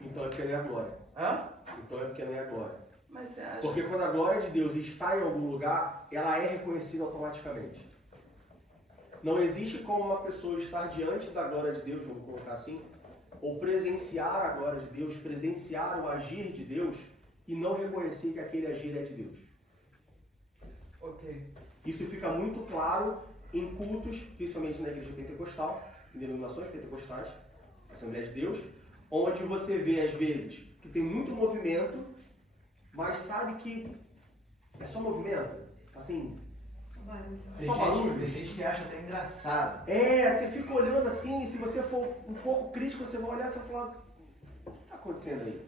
Então é porque não é a glória. Hã? Então é porque não é a glória. Mas você acha... Porque quando a glória de Deus está em algum lugar, ela é reconhecida automaticamente. Não existe como uma pessoa estar diante da glória de Deus, vamos colocar assim, ou presenciar a glória de Deus, presenciar o agir de Deus e não reconhecer que aquele agir é de Deus. Ok. Isso fica muito claro em cultos, principalmente na igreja pentecostal, em denominações pentecostais, Assembleia de Deus, onde você vê às vezes que tem muito movimento, mas sabe que é só movimento, assim, só barulho. Tem gente que acha até engraçado. Você fica olhando assim, e se você for um pouco crítico, você vai olhar e vai falar, o que está acontecendo aí?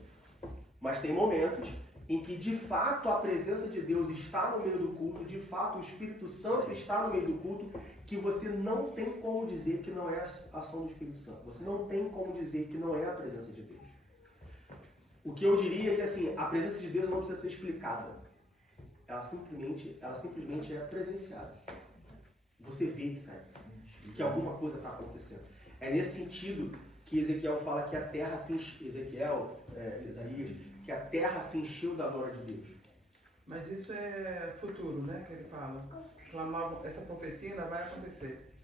Mas tem momentos em que de fato a presença de Deus está no meio do culto, de fato o Espírito Santo está no meio do culto, que você não tem como dizer que não é a ação do Espírito Santo. Você não tem como dizer que não é a presença de Deus. O que eu diria é que assim, a presença de Deus não precisa ser explicada. Ela simplesmente é presenciada. Você vê que alguma coisa está acontecendo. É nesse sentido que Ezequiel fala que a terra se encheu, Isaías, que a terra se encheu da glória de Deus. Mas isso é futuro, né? Que ele fala. Essa profecia ainda vai acontecer.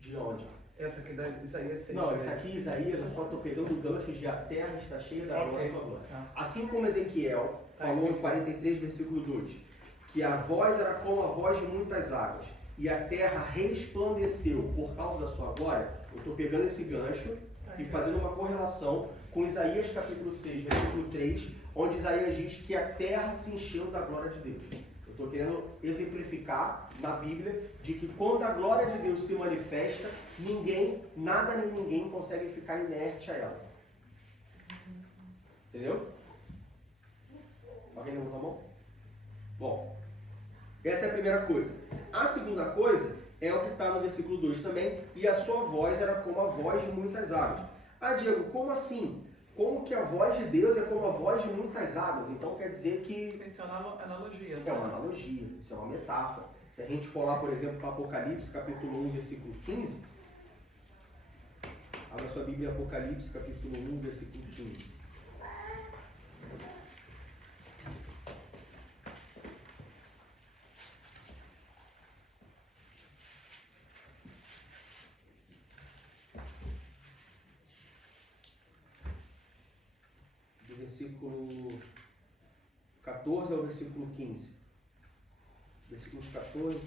De onde? Essa aqui da Isaías 6. Não, isso aqui, Isaías, eu só estou pegando o gancho de a terra está cheia da glória da sua glória. Assim como Ezequiel falou em 43, versículo 2, que a voz era como a voz de muitas águas, e a terra resplandeceu por causa da sua glória, eu estou pegando esse gancho e fazendo uma correlação com Isaías capítulo 6, versículo 3, onde Isaías diz que a terra se encheu da glória de Deus. Eu estou querendo exemplificar na Bíblia de que quando a glória de Deus se manifesta, nada nem ninguém consegue ficar inerte a ela. Entendeu? Alguém levantou a mão? Bom, essa é a primeira coisa. A segunda coisa é o que está no versículo 2 também, e a sua voz era como a voz de muitas águas. Ah, Diego, como assim? Como que a voz de Deus é como a voz de muitas águas? Então quer dizer que... Isso é uma analogia. É uma analogia, isso é uma metáfora. Se a gente for lá, por exemplo, para Apocalipse, capítulo 1, versículo 15, abra sua Bíblia, Apocalipse, capítulo 1, versículo 15. Versículo 14 ao versículo 15. Versículos 14.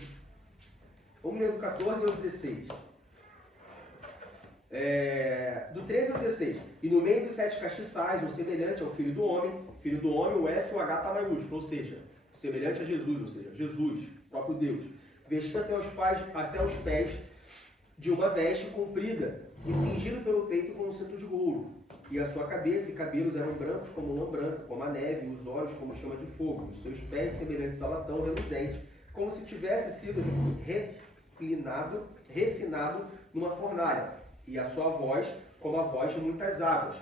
Vamos ler do 14 ao 16. Do 13 ao 16. E no meio dos 7 castiçais, um semelhante ao Filho do Homem, o F e o H está maiúsculo, ou seja, semelhante a Jesus, ou seja, Jesus, próprio Deus, vestido até os pés de uma veste comprida e cingido pelo peito com um cinto de ouro. E a sua cabeça e cabelos eram brancos como lã branca, como a neve, e os olhos como chama de fogo, e os seus pés semelhantes a latão reluzente, como se tivesse sido refinado numa fornalha, e a sua voz como a voz de muitas águas.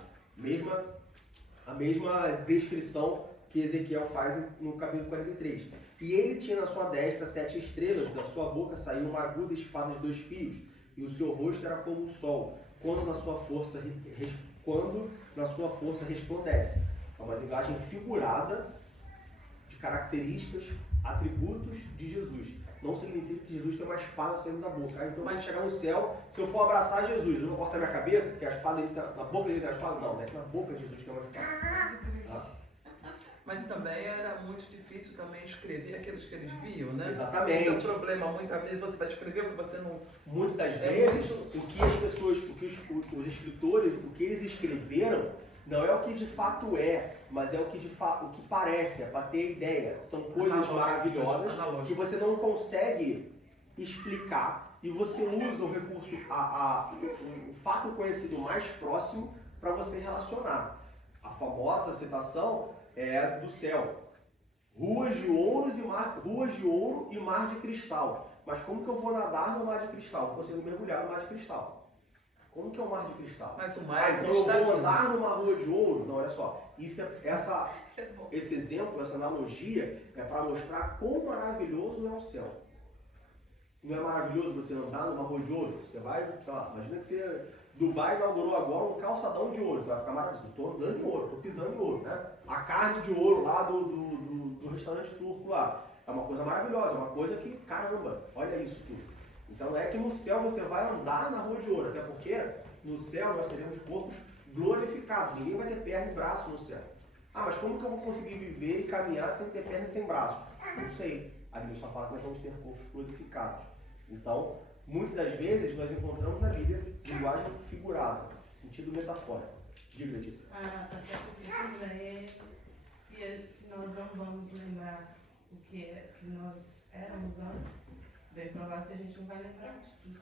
A mesma descrição que Ezequiel faz no capítulo 43. E ele tinha na sua destra 7 estrelas, da sua boca saiu uma aguda espada de 2 fios, e o seu rosto era como o sol, quando na sua força resplandece. É uma linguagem figurada de características, atributos de Jesus. Não significa que Jesus tem uma espada saindo da boca. Então vai chegar no céu, se eu for abraçar Jesus, eu não corto a minha cabeça, porque a espada dele tá, na boca dele tem a espada? Não, é na boca de Jesus que tem uma espada. Tá? Mas também era muito difícil também escrever aqueles que eles viam, né? Exatamente. Esse é um problema. Muitas vezes você vai escrever o que você não... Muitas das vezes, o que as pessoas, os escritores, o que eles escreveram, não é o que de fato é, mas é o que de fato, o que parece, é para ter ideia. São coisas maravilhosas que você não consegue explicar e você usa o recurso, o fato conhecido mais próximo para você relacionar. A famosa citação é do céu. Ruas de ouro e mar de cristal. Mas como que eu vou nadar no mar de cristal? Eu consigo mergulhar no mar de cristal. Como que é o mar de cristal? Mas o mar então eu vou andar numa rua de ouro? Não, olha só. Esse exemplo, essa analogia, é para mostrar quão maravilhoso é o céu. Não é maravilhoso você andar numa rua de ouro? Você vai, sei lá, imagina que você... Dubai inaugurou agora um calçadão de ouro. Você vai ficar maravilhoso. Estou andando em ouro, estou pisando em ouro, né? A carne de ouro lá do restaurante turco lá. É uma coisa maravilhosa, é uma coisa que, caramba, olha isso tudo. Então não é que no céu você vai andar na rua de ouro, até porque no céu nós teremos corpos glorificados. Ninguém vai ter perna e braço no céu. Ah, mas como que eu vou conseguir viver e caminhar sem ter perna e sem braço? Não sei. A Bíblia só fala que nós vamos ter corpos glorificados. Então, muitas das vezes nós encontramos na Bíblia linguagem figurada, sentido metafórico. Diga, Letícia. Até porque se nós não vamos lembrar o que nós éramos antes, bem provável que a gente não vai lembrar do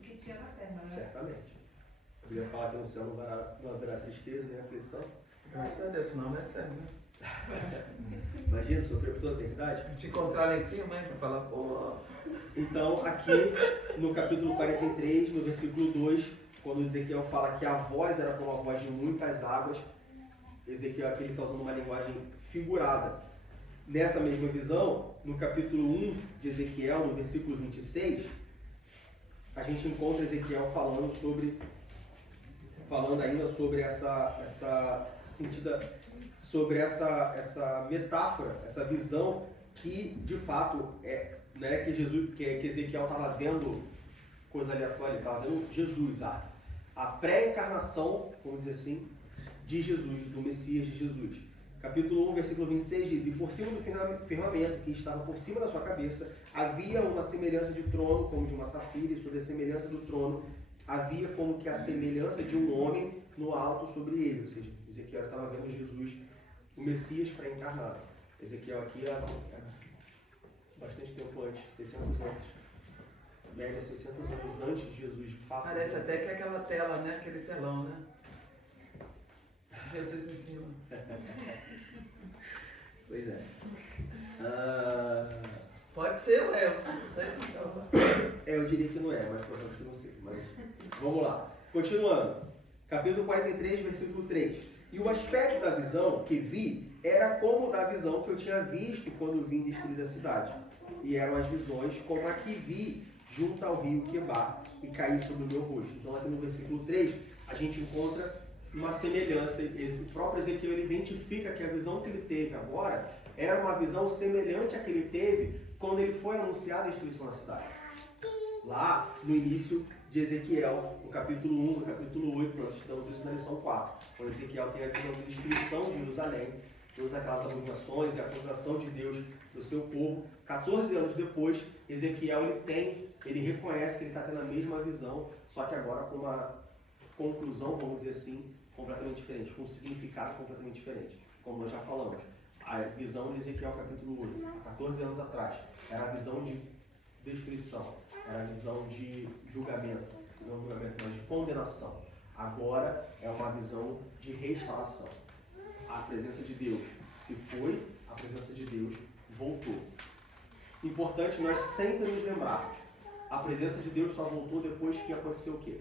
que tinha na Terra, né? Certamente. Eu ia falar que no céu não haverá tristeza nem aflição. Graças a Deus, senão não é sério, né? Imagina, sofrer por toda a eternidade. Te encontrar lá em cima, hein, pra falar, pô. Então, aqui no capítulo 43, no versículo 2, quando Ezequiel fala que a voz era como a voz de muitas águas, Ezequiel aqui está usando uma linguagem figurada. Nessa mesma visão, no capítulo 1 de Ezequiel, no versículo 26, a gente encontra Ezequiel falando ainda sobre essa metáfora, essa visão que de fato é, né, que Ezequiel estava vendo coisa aleatória, ele estava vendo Jesus, a pré-encarnação, vamos dizer assim, de Jesus, do Messias de Jesus. Capítulo 1, versículo 26 diz: e por cima do firmamento que estava por cima da sua cabeça havia uma semelhança de trono como de uma safira, e sobre a semelhança do trono havia como que a semelhança de um homem no alto sobre ele. Ou seja, Ezequiel estava vendo Jesus, o Messias pré-encarnado. Ezequiel aqui é bastante tempo antes, 600 anos. Média 600 anos antes de Jesus, de fato. Parece até que é aquela tela, né? Aquele telão, né? Jesus em cima. Pois é. Pode ser, ué. Não sei. Eu diria que não é, mas provavelmente não sei. Mas vamos lá. Continuando. Capítulo 43, versículo 3. E o aspecto da visão que vi era como da visão que eu tinha visto quando vim destruir a cidade. E eram as visões como a que vi junto ao rio Quebar e caiu sobre o meu rosto. Então aqui no versículo 3 a gente encontra uma semelhança. O próprio Ezequiel ele identifica que a visão que ele teve agora era uma visão semelhante à que ele teve quando ele foi anunciar a destruição da cidade. Lá no início de Ezequiel, no capítulo 1, no capítulo 8, nós estudamos isso na lição 4, quando Ezequiel tem a visão de destruição de Jerusalém, todas aquelas abominações e a condenação de Deus do seu povo. 14 anos depois, Ezequiel ele reconhece que ele está tendo a mesma visão, só que agora com uma conclusão, vamos dizer assim, completamente diferente, com um significado completamente diferente. Como nós já falamos, a visão de Ezequiel capítulo 8, há 14 anos atrás, era a visão de destruição, era a visão de julgamento, não julgamento, mas de condenação. Agora é uma visão de restauração. A presença de Deus se foi, a presença de Deus voltou. Importante nós sempre nos lembrarmos, a presença de Deus só voltou depois que aconteceu o quê?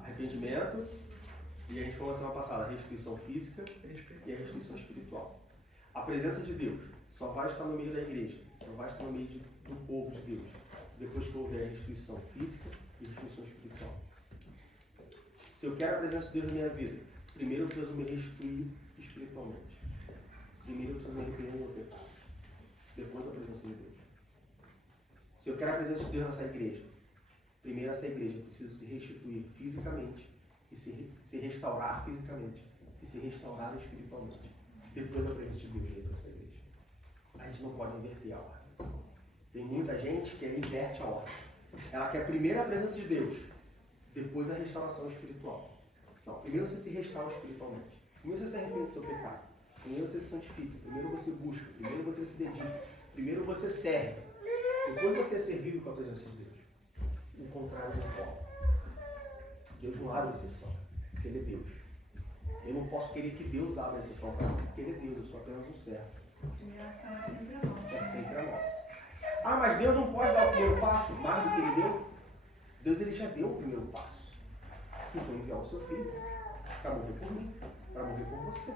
Arrependimento, e a gente falou na semana passada, a restituição física e a restituição espiritual. A presença de Deus só vai estar no meio da igreja, só vai estar no meio do povo de Deus, depois que houver a restituição física e a restituição espiritual. Se eu quero a presença de Deus na minha vida, primeiro eu preciso me restituir espiritualmente. Primeiro eu preciso me arrepender do meu pecado, depois a presença de Deus. Se eu quero a presença de Deus nessa igreja, primeiro essa igreja precisa se restituir fisicamente, e se restaurar fisicamente, e se restaurar espiritualmente. Depois a presença de Deus vem para essa igreja. A gente não pode inverter a ordem. Tem muita gente que inverte a ordem. Ela quer primeiro a presença de Deus, depois a restauração espiritual. Não, primeiro você se restaura espiritualmente. Primeiro você se arrepende do seu pecado. Primeiro você se santifica. Primeiro você busca. Primeiro você se dedica. Primeiro você serve. Depois você é servido com a presença de Deus. O contrário não pode. Deus não abre exceção, porque Ele é Deus. Eu não posso querer que Deus abra exceção para mim, porque Ele é Deus, eu sou apenas um servo. A primeira ação é sempre a nossa. É sempre a nossa. Ah, mas Deus não pode dar o primeiro passo mais do que Ele deu? Deus ele já deu o primeiro passo, que foi enviar o seu filho. para morrer por mim, para morrer por você.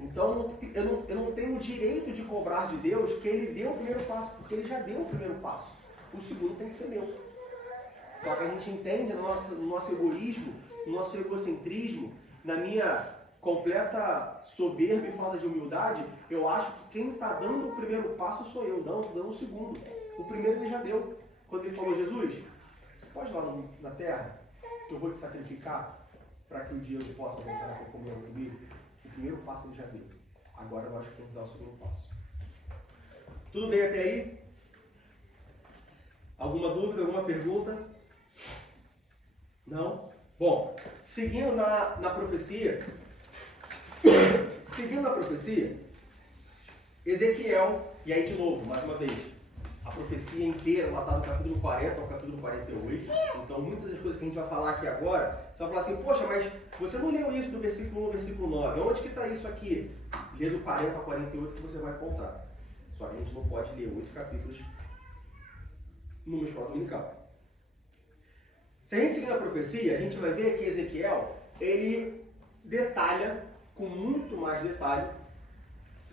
Então, eu não tenho o direito de cobrar de Deus que Ele deu o primeiro passo, porque Ele já deu o primeiro passo. O segundo tem que ser meu. Só que a gente entende no nosso egoísmo, no nosso egocentrismo, na minha completa soberba e falta de humildade, eu acho que quem está dando o primeiro passo sou eu, não, estou dando o segundo. O primeiro Ele já deu. Quando Ele falou, Jesus, você pode ir lá na terra, que eu vou te sacrificar para que o dia eu possa voltar a ter comunhão comigo? O primeiro passo Ele já deu. Agora eu acho que tem que dar o segundo passo. Tudo bem até aí? Alguma dúvida, alguma pergunta? Não? Bom, seguindo na profecia, Ezequiel, e aí de novo, mais uma vez, a profecia inteira, ela está do capítulo 40 ao capítulo 48, então muitas das coisas que a gente vai falar aqui agora, você vai falar assim, poxa, mas você não leu isso do versículo 1 ao versículo 9, onde que está isso aqui? Lê do 40 ao 48 que você vai encontrar. Só que a gente não pode ler 8 capítulos numa escola dominical. Se a gente seguir a profecia, a gente vai ver que Ezequiel, ele detalha, com muito mais detalhe,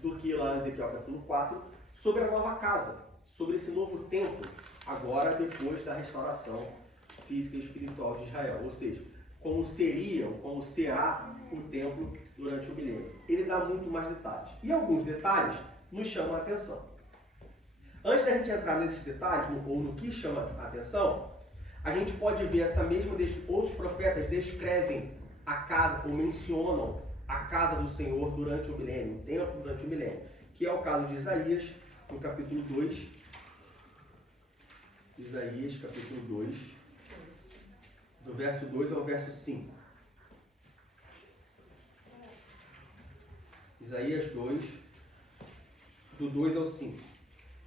do que lá em Ezequiel capítulo 4, sobre a nova casa, sobre esse novo templo, agora depois da restauração física e espiritual de Israel. Ou seja, como seria, ou como será o templo durante o milênio. Ele dá muito mais detalhes. E alguns detalhes nos chamam a atenção. Antes da gente entrar nesses detalhes, ou no que chama a atenção, a gente pode ver essa mesma, outros profetas descrevem a casa, ou mencionam a casa do Senhor durante o milênio, o templo durante o milênio, que é o caso de Isaías, no capítulo 2. Isaías, capítulo 2, do verso 2 ao verso 5. Isaías 2, do 2 ao 5.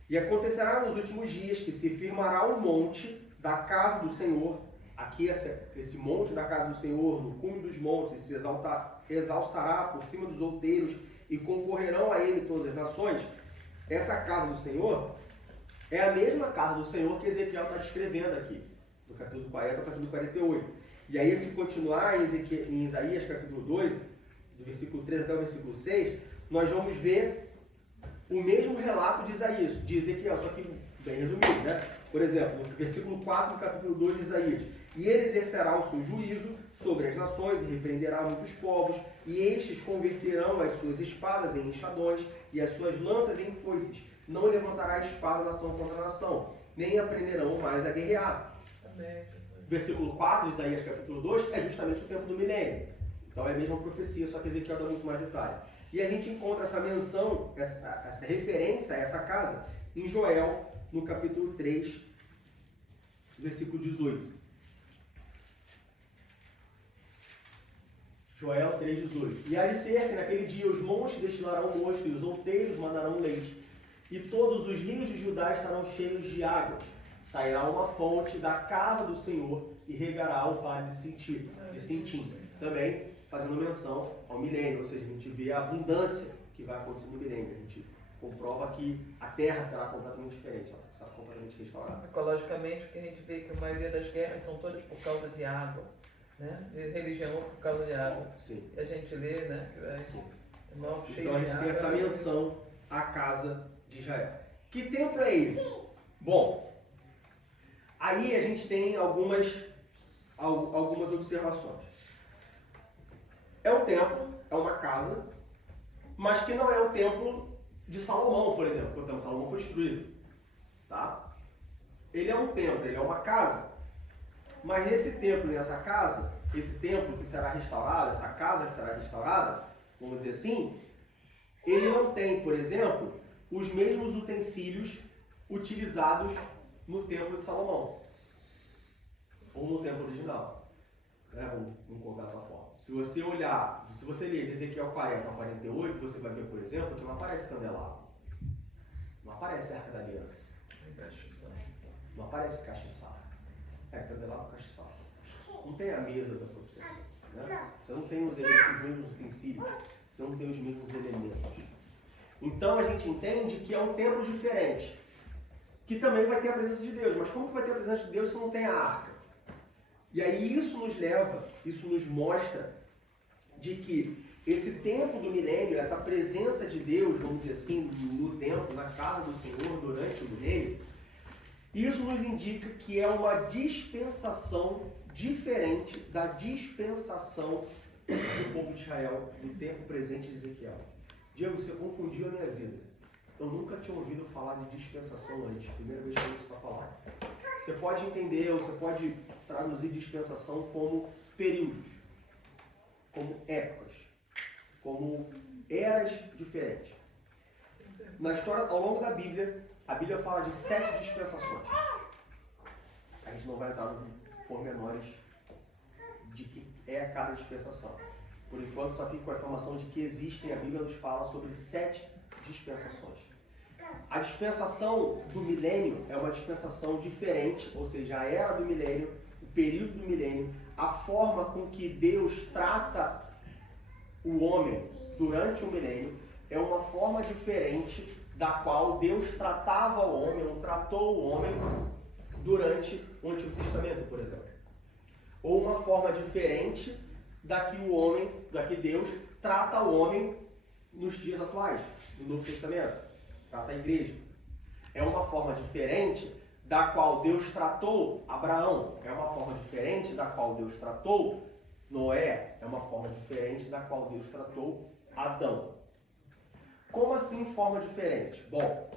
E acontecerá nos últimos dias que se firmará o monte da casa do Senhor, aqui esse monte da casa do Senhor, no cume dos montes, se exalçará por cima dos outeiros e concorrerão a ele todas as nações. Essa casa do Senhor é a mesma casa do Senhor que Ezequiel está descrevendo aqui, do capítulo 40 ao capítulo 48. E aí, se continuar em Isaías capítulo 2, do versículo 3 até o versículo 6, nós vamos ver o mesmo relato de Isaías, de Ezequiel, só que bem resumido, né? Por exemplo, no versículo 4 do capítulo 2 de Isaías: e ele exercerá o seu juízo sobre as nações e repreenderá muitos povos, e estes converterão as suas espadas em enxadões e as suas lanças em foices. Não levantará espada nação contra nação, nem aprenderão mais a guerrear. Amém. Versículo 4 de Isaías capítulo 2 é justamente o tempo do milênio. Então é a mesma profecia, só que Ezequiel dá muito mais detalhe. E a gente encontra essa menção, essa referência a essa casa em Joel, no capítulo 3, versículo 18. Joel 3,18. E há de ser que naquele dia os montes destilarão mosto e os outeiros mandarão leite. E todos os rios de Judá estarão cheios de água. Sairá uma fonte da casa do Senhor e regará o vale de Sintim. Também fazendo menção ao milênio, ou seja, a gente vê a abundância que vai acontecer no milênio. A gente comprova que a terra será completamente diferente, ela será completamente restaurada. Ecologicamente, o que a gente vê é que a maioria das guerras são todas por causa de água, né? De religião por causa de água. Sim. E a gente lê, né? Então a gente tem essa menção à casa de Israel. Que templo é esse? Bom, aí a gente tem algumas observações. É um templo, é uma casa, mas que não é o templo de Salomão, por exemplo, porque o templo de Salomão foi destruído. Tá? Ele é um templo, ele é uma casa, mas nesse templo, nessa casa, esse templo que será restaurado, essa casa que será restaurada, vamos dizer assim, ele não tem, por exemplo, os mesmos utensílios utilizados no templo de Salomão, ou no templo original. Vamos colocar dessa forma. Se você olhar, se você ler de Ezequiel 40 a 48, você vai ver, por exemplo, que não aparece candelabro. Não aparece Arca da Aliança. Não aparece castiçal. Candelabro castiçal. Não tem a mesa da propiciação. Né? Você não tem os mesmos utensílios. Você não tem os mesmos elementos. Então a gente entende que é um templo diferente. Que também vai ter a presença de Deus. Mas como que vai ter a presença de Deus se não tem a arca? E aí isso nos leva, isso nos mostra de que esse tempo do milênio, essa presença de Deus, vamos dizer assim, no templo, na casa do Senhor, durante o milênio, isso nos indica que é uma dispensação diferente da dispensação do povo de Israel no tempo presente de Ezequiel. Diego, você confundiu a minha vida. Eu nunca tinha ouvido falar de dispensação antes. Primeira vez que eu ouço essa palavra. Você pode entender, ou você pode traduzir dispensação como períodos, como épocas, como eras diferentes. Na história, ao longo da Bíblia, a Bíblia fala de 7 dispensações. A gente não vai entrar nos pormenores de que é cada dispensação. Por enquanto, só fica com a informação de que existem, a Bíblia nos fala sobre 7 dispensações. A dispensação do milênio é uma dispensação diferente, ou seja, a era do milênio, o período do milênio, a forma com que Deus trata o homem durante o milênio é uma forma diferente da qual Deus tratava o homem, ou tratou o homem durante o Antigo Testamento, por exemplo. Ou uma forma diferente da que Deus trata o homem nos dias atuais, no Novo Testamento, trata a igreja. É uma forma diferente da qual Deus tratou Abraão, é uma forma diferente da qual Deus tratou Noé, é uma forma diferente da qual Deus tratou Adão. Como assim forma diferente? Bom,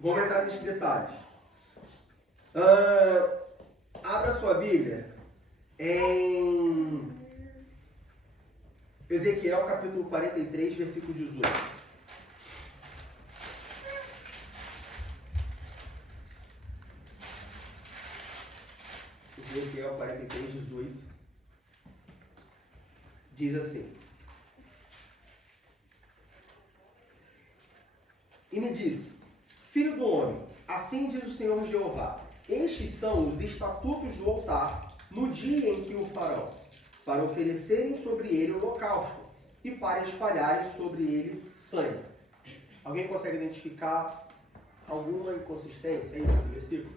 vamos entrar nesses detalhes. Abra sua Bíblia em Ezequiel capítulo 43, versículo 18. Ezequiel 43, 18. Diz assim: E me disse, filho do homem, assim diz o Senhor Jeová, estes são os estatutos do altar no dia em que o farão, para oferecerem sobre ele holocausto e para espalharem sobre ele sangue. Alguém consegue identificar alguma inconsistência aí nesse versículo?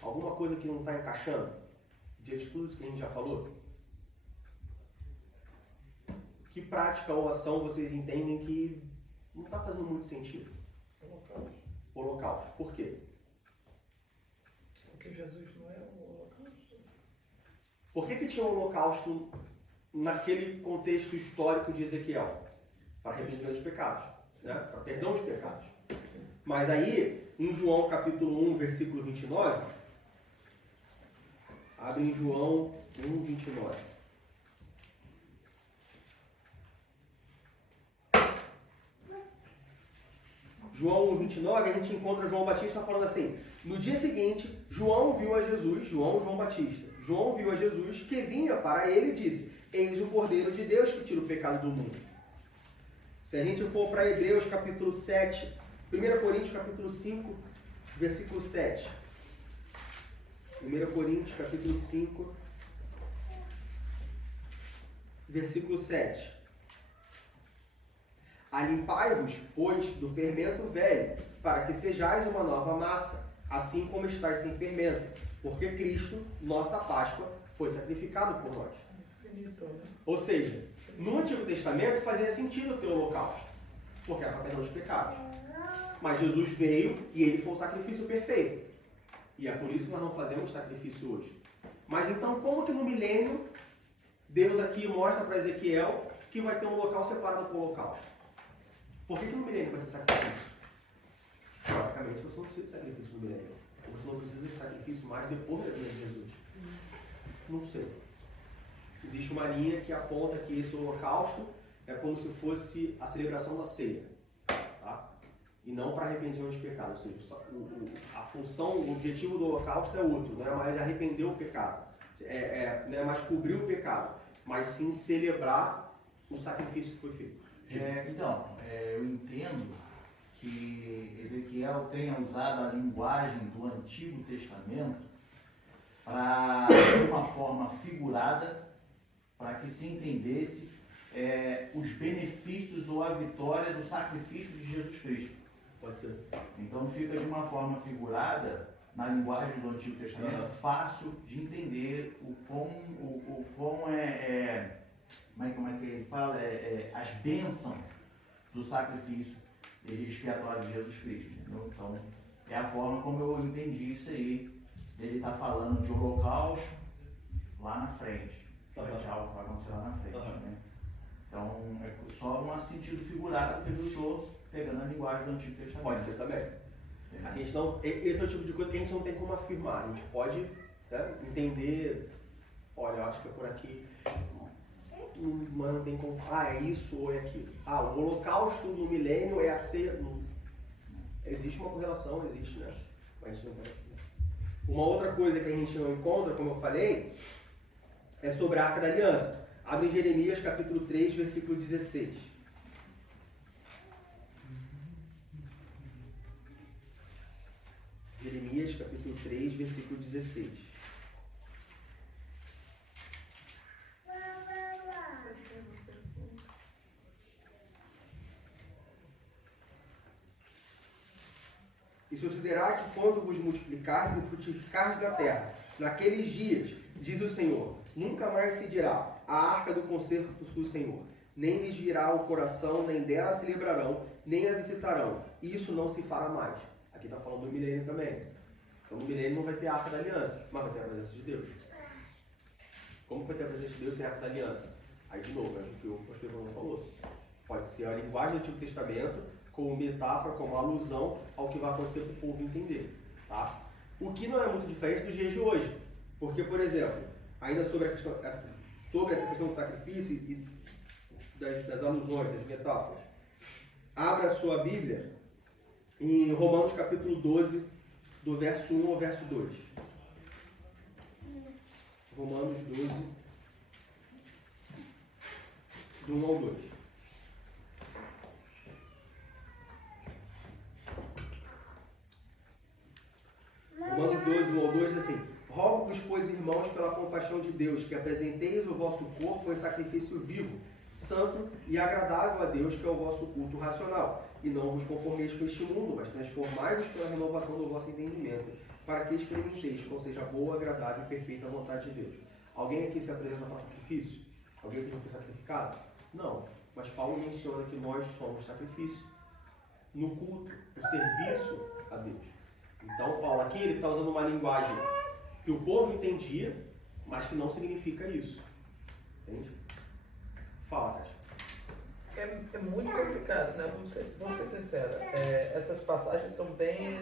Alguma coisa que não está encaixando? Diante de tudo isso que a gente já falou? Que prática ou ação vocês entendem que não está fazendo muito sentido? Holocausto. Por quê? Porque Jesus não é um holocausto. Por que tinha um holocausto naquele contexto histórico de Ezequiel? Para arrependimento dos pecados, né? Para perdão dos pecados. Mas aí, em João capítulo 1, versículo 29, abre em João 1, 29. João 1, 29, a gente encontra João Batista falando assim: no dia seguinte, João viu a Jesus, João Batista. João viu a Jesus que vinha para ele e disse: eis o Cordeiro de Deus que tira o pecado do mundo. Se a gente for para Hebreus capítulo 7, 1 Coríntios capítulo 5, versículo 7. 1 Coríntios capítulo 5, versículo 7. Alimpai-vos, pois, do fermento velho, para que sejais uma nova massa, assim como estáis sem fermento, porque Cristo, nossa Páscoa, foi sacrificado por nós. Ou seja, no Antigo Testamento fazia sentido ter o holocausto, porque era para perdão dos pecados. Mas Jesus veio e ele foi o sacrifício perfeito. E é por isso que nós não fazemos sacrifício hoje. Mas então, como que no milênio, Deus aqui mostra para Ezequiel que vai ter um local separado para o holocausto? Por que no milênio vai ter sacrifício? Teoricamente, você não precisa de sacrifício no milênio. Você não precisa de sacrifício mais depois da vinda de Jesus. Não sei. Existe uma linha que aponta que esse holocausto é como se fosse a celebração da ceia. Tá? E não para arrependimento de pecado. Ou seja, a função, o objetivo do holocausto é outro. Não é mais arrepender o pecado. Não é mais cobrir o pecado. Mas sim celebrar o sacrifício que foi feito. Eu entendo que Ezequiel tenha usado a linguagem do Antigo Testamento de uma forma figurada, para que se entendesse os benefícios ou a vitória do sacrifício de Jesus Cristo. Pode ser. Então fica de uma forma figurada, na linguagem do Antigo Testamento, fácil de entender o quão como é que ele fala? As bênçãos do sacrifício expiatório de Jesus Cristo, entendeu? Então, é a forma como eu entendi isso aí. Ele está falando de holocausto lá na frente. De algo que vai acontecer lá na frente, né? Então, é só um sentido figurado que ele usou, pegando a linguagem do Antigo Testamento. Pode ser também. A gente não, esse é o tipo de coisa que a gente não tem como afirmar. A gente pode, né, entender, olha, eu acho que é por aqui, mas não tem como, é isso ou é aquilo. O holocausto no milênio é a ser. Existe uma correlação, existe, né? Mas a gente não tem. Uma outra coisa que a gente não encontra, como eu falei, é sobre a Arca da Aliança. Abre em Jeremias capítulo 3, versículo 16. Jeremias capítulo 3, versículo 16. E sucederá que quando vos multiplicardes e frutificardes na terra, naqueles dias, diz o Senhor, nunca mais se dirá a arca do concerto do Senhor, nem lhes virá o coração, nem dela se lembrarão, nem a visitarão, e isso não se fará mais. Aqui está falando do milênio também. Então no milênio não vai ter a arca da aliança, mas vai ter a presença de Deus. Como vai ter a presença de Deus sem a arca da aliança? Aí de novo, é o que o pastor Evandro falou. Pode ser a linguagem do Antigo Testamento, como metáfora, como alusão ao que vai acontecer para o povo entender. Tá? O que não é muito diferente dos dias de hoje. Porque, por exemplo, ainda sobre essa questão do sacrifício e das alusões, das metáforas, abra a sua Bíblia em Romanos capítulo 12, do verso 1 ao verso 2. Romanos 12, do 1 ao 2. Romanos 12, 1 ao 2 diz assim: rogo-vos, pois, irmãos, pela compaixão de Deus, que apresenteis o vosso corpo em sacrifício vivo, santo e agradável a Deus, que é o vosso culto racional. E não vos conformeis com este mundo, mas transformai-vos pela renovação do vosso entendimento, para que experimenteis qual seja a boa, agradável e perfeita vontade de Deus. Alguém aqui se apresenta para sacrifício? Alguém aqui já foi sacrificado? Não. Mas Paulo menciona que nós somos sacrifício no culto, no serviço a Deus. Então, Paulo aqui ele está usando uma linguagem que o povo entendia, mas que não significa isso. Entende? Fala, Cátia. É muito complicado, né? Vamos ser sinceros. Essas passagens são bem...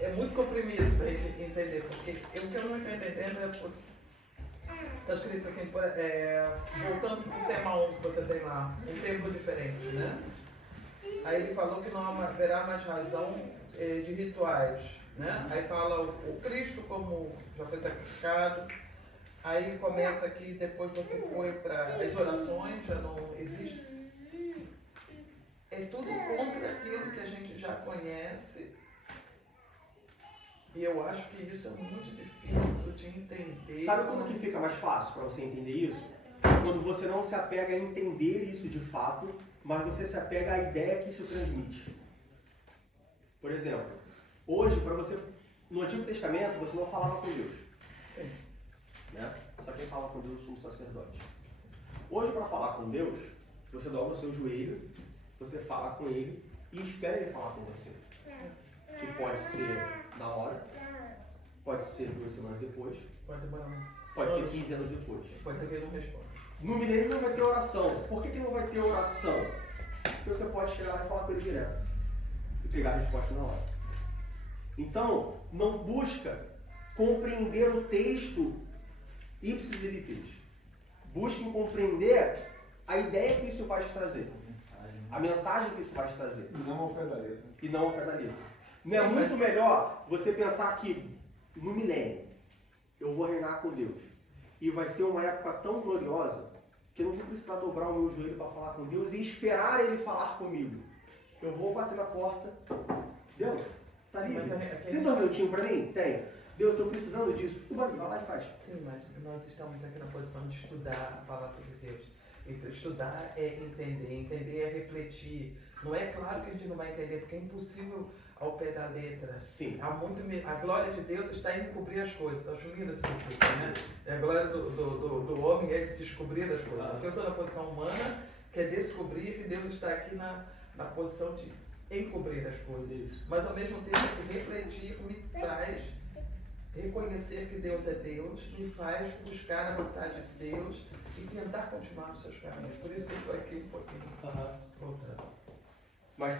É muito comprimido para a gente entender, porque o que eu não estou entendendo é por... Está escrito assim, voltando para o tema 1 que você tem lá, um termo diferente, né? Aí ele falou que não haverá mais razão de rituais, né? Aí fala o Cristo como já foi sacrificado. Aí começa aqui, depois você foi para as orações, já não existe. É tudo contra aquilo que a gente já conhece. E eu acho que isso é muito difícil de entender. Sabe como que fica mais fácil para você entender isso? Quando você não se apega a entender isso de fato, mas você se apega à ideia que isso transmite. Por exemplo, hoje, para você, no Antigo Testamento, você não falava com Deus. Né? Só quem fala com Deus é o sumo sacerdote. Hoje, para falar com Deus, você dobra o seu joelho, você fala com Ele e espera Ele falar com você. Que pode ser na hora, pode ser 2 semanas depois, Pode demorar muito. pode ser 15 anos depois. Pode ser que ele não responda. No milênio não vai ter oração. Por que não vai ter oração? Porque você pode chegar lá e falar com Ele direto e pegar a resposta na hora. Então, não busca compreender o texto ipsis literis. Busquem compreender a ideia que isso vai te trazer. A mensagem que isso vai te trazer. E não ao pé da letra. E não ao pé da letra. Não é muito melhor você pensar que no milênio eu vou reinar com Deus. E vai ser uma época tão gloriosa que eu não vou precisar dobrar o meu joelho para falar com Deus e esperar Ele falar comigo. Eu vou bater na porta. Deus, tá livre? Tem 2 minutinhos para mim? Tem. Deus, estou precisando disso. Vai lá e faz. Sim, mas nós estamos aqui na posição de estudar a palavra de Deus. Então, estudar é entender, entender é refletir. Não é claro que a gente não vai entender, porque é impossível ao pé da letra. Sim. A glória de Deus está em cobrir as coisas. Acho lindo esse princípio, né? A glória do homem é de descobrir as coisas. Porque eu estou na posição humana, que é descobrir, e Deus está aqui na posição de encobrir as coisas. Mas ao mesmo tempo, se refletir me traz reconhecer que Deus é Deus, me faz buscar a vontade de Deus e tentar continuar nos seus caminhos. Por isso que eu estou aqui um pouquinho voltando. Mas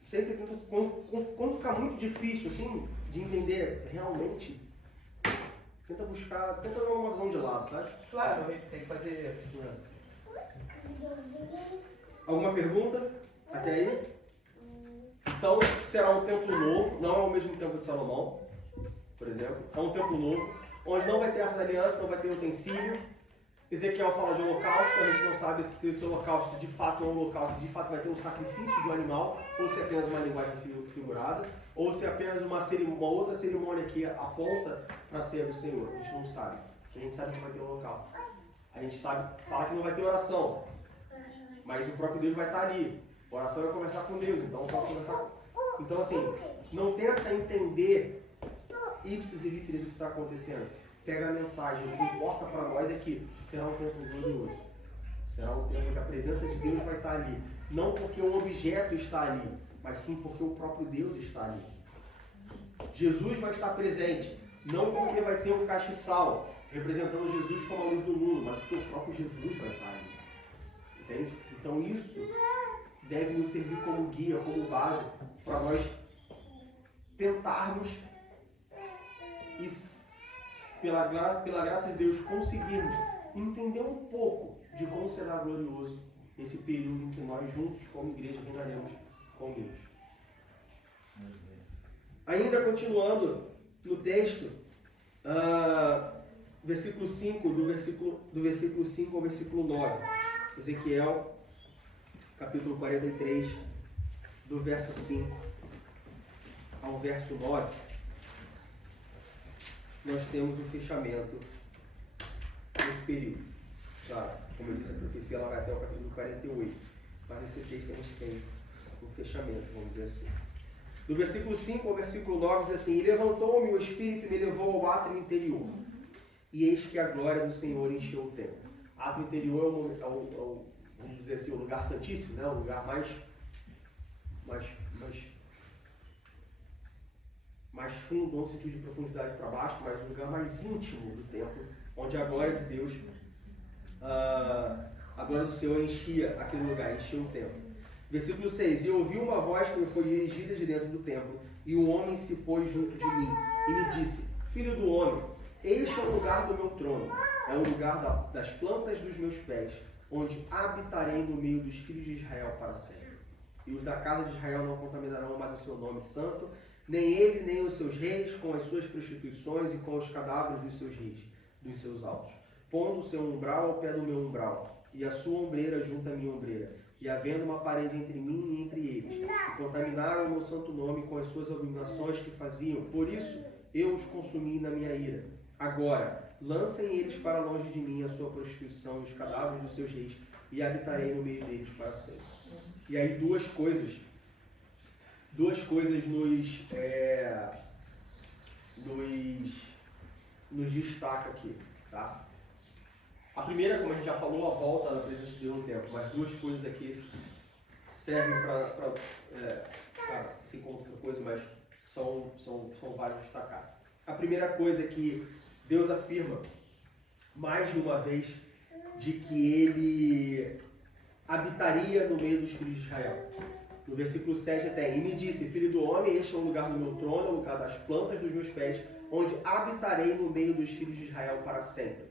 sempre quando ficar muito difícil, assim, de entender realmente, tenta dar uma visão de lado, sabe? Claro, a gente tem que fazer. Alguma pergunta até aí? Então, será um templo novo, não é o mesmo templo de Salomão, por exemplo. É um templo novo, onde não vai ter arca da aliança, não vai ter utensílio. Ezequiel fala de holocausto, a gente não sabe se esse holocausto de fato é um holocausto, de fato vai ter um sacrifício do animal, ou se é apenas uma linguagem figurada, ou se é apenas uma outra cerimônia que aponta para a ceia do Senhor. A gente não sabe, porque a gente sabe que vai ter holocausto. A gente fala que não vai ter oração, mas o próprio Deus vai estar ali. A oração vai conversar com Deus, então pode conversar. Então assim, não tenta entender ipsis e literis o que está acontecendo. Pega a mensagem, o que importa para nós é que será um tempo glorioso. Será um tempo que a presença de Deus vai estar ali. Não porque um objeto está ali, mas sim porque o próprio Deus está ali. Jesus vai estar presente, não porque vai ter um castiçal representando Jesus como a luz do mundo, mas porque o próprio Jesus vai estar ali. Entende? Então isso deve nos servir como guia, como base, para nós tentarmos e, pela graça de Deus, conseguirmos entender um pouco de como será glorioso esse período em que nós juntos, como igreja, reinaremos com Deus. Ainda continuando no texto, versículo 5, do versículo 5 ao versículo 9. Ezequiel, capítulo 43, do verso 5 ao verso 9. Nós temos o fechamento desse período. Claro, como eu disse, a profecia ela vai até o capítulo 48. Mas nesse texto a gente tem o fechamento, vamos dizer assim. Do versículo 5 ao versículo 9 diz assim: E levantou-me o Espírito e me levou ao átrio interior. E eis que a glória do Senhor encheu o templo. Átrio interior é vamos dizer assim, o lugar santíssimo, né? O lugar mais fundo, não no sentido de profundidade para baixo, mas o lugar mais íntimo do templo, onde a glória de Deus, a glória do Senhor enchia aquele lugar, enchia o templo. Versículo 6: E ouvi uma voz que me foi dirigida de dentro do templo, e um homem se pôs junto de mim, e me disse: Filho do homem, este é o lugar do meu trono, é o lugar das plantas dos meus pés, onde habitarei no meio dos filhos de Israel para sempre. E os da casa de Israel não contaminarão mais o seu nome santo, nem ele, nem os seus reis, com as suas prostituições e com os cadáveres dos seus reis, dos seus altos, pondo o seu umbral ao pé do meu umbral, e a sua ombreira junto à minha ombreira, e havendo uma parede entre mim e entre eles, e contaminaram o meu santo nome com as suas abominações que faziam. Por isso eu os consumi na minha ira. Agora, lancem eles para longe de mim a sua prostituição e os cadáveres dos seus reis, e habitarei no meio deles para sempre. E aí duas coisas nos destaca aqui, tá? A primeira, como a gente já falou, a volta da presença de Deus no tempo, mas duas coisas aqui servem para assim como outra coisa, mas são várias destacar. A primeira coisa é que Deus afirma mais de uma vez de que ele habitaria no meio dos filhos de Israel. No versículo 7 até: E me disse: Filho do homem, este é o lugar do meu trono, é o lugar das plantas dos meus pés, onde habitarei no meio dos filhos de Israel para sempre.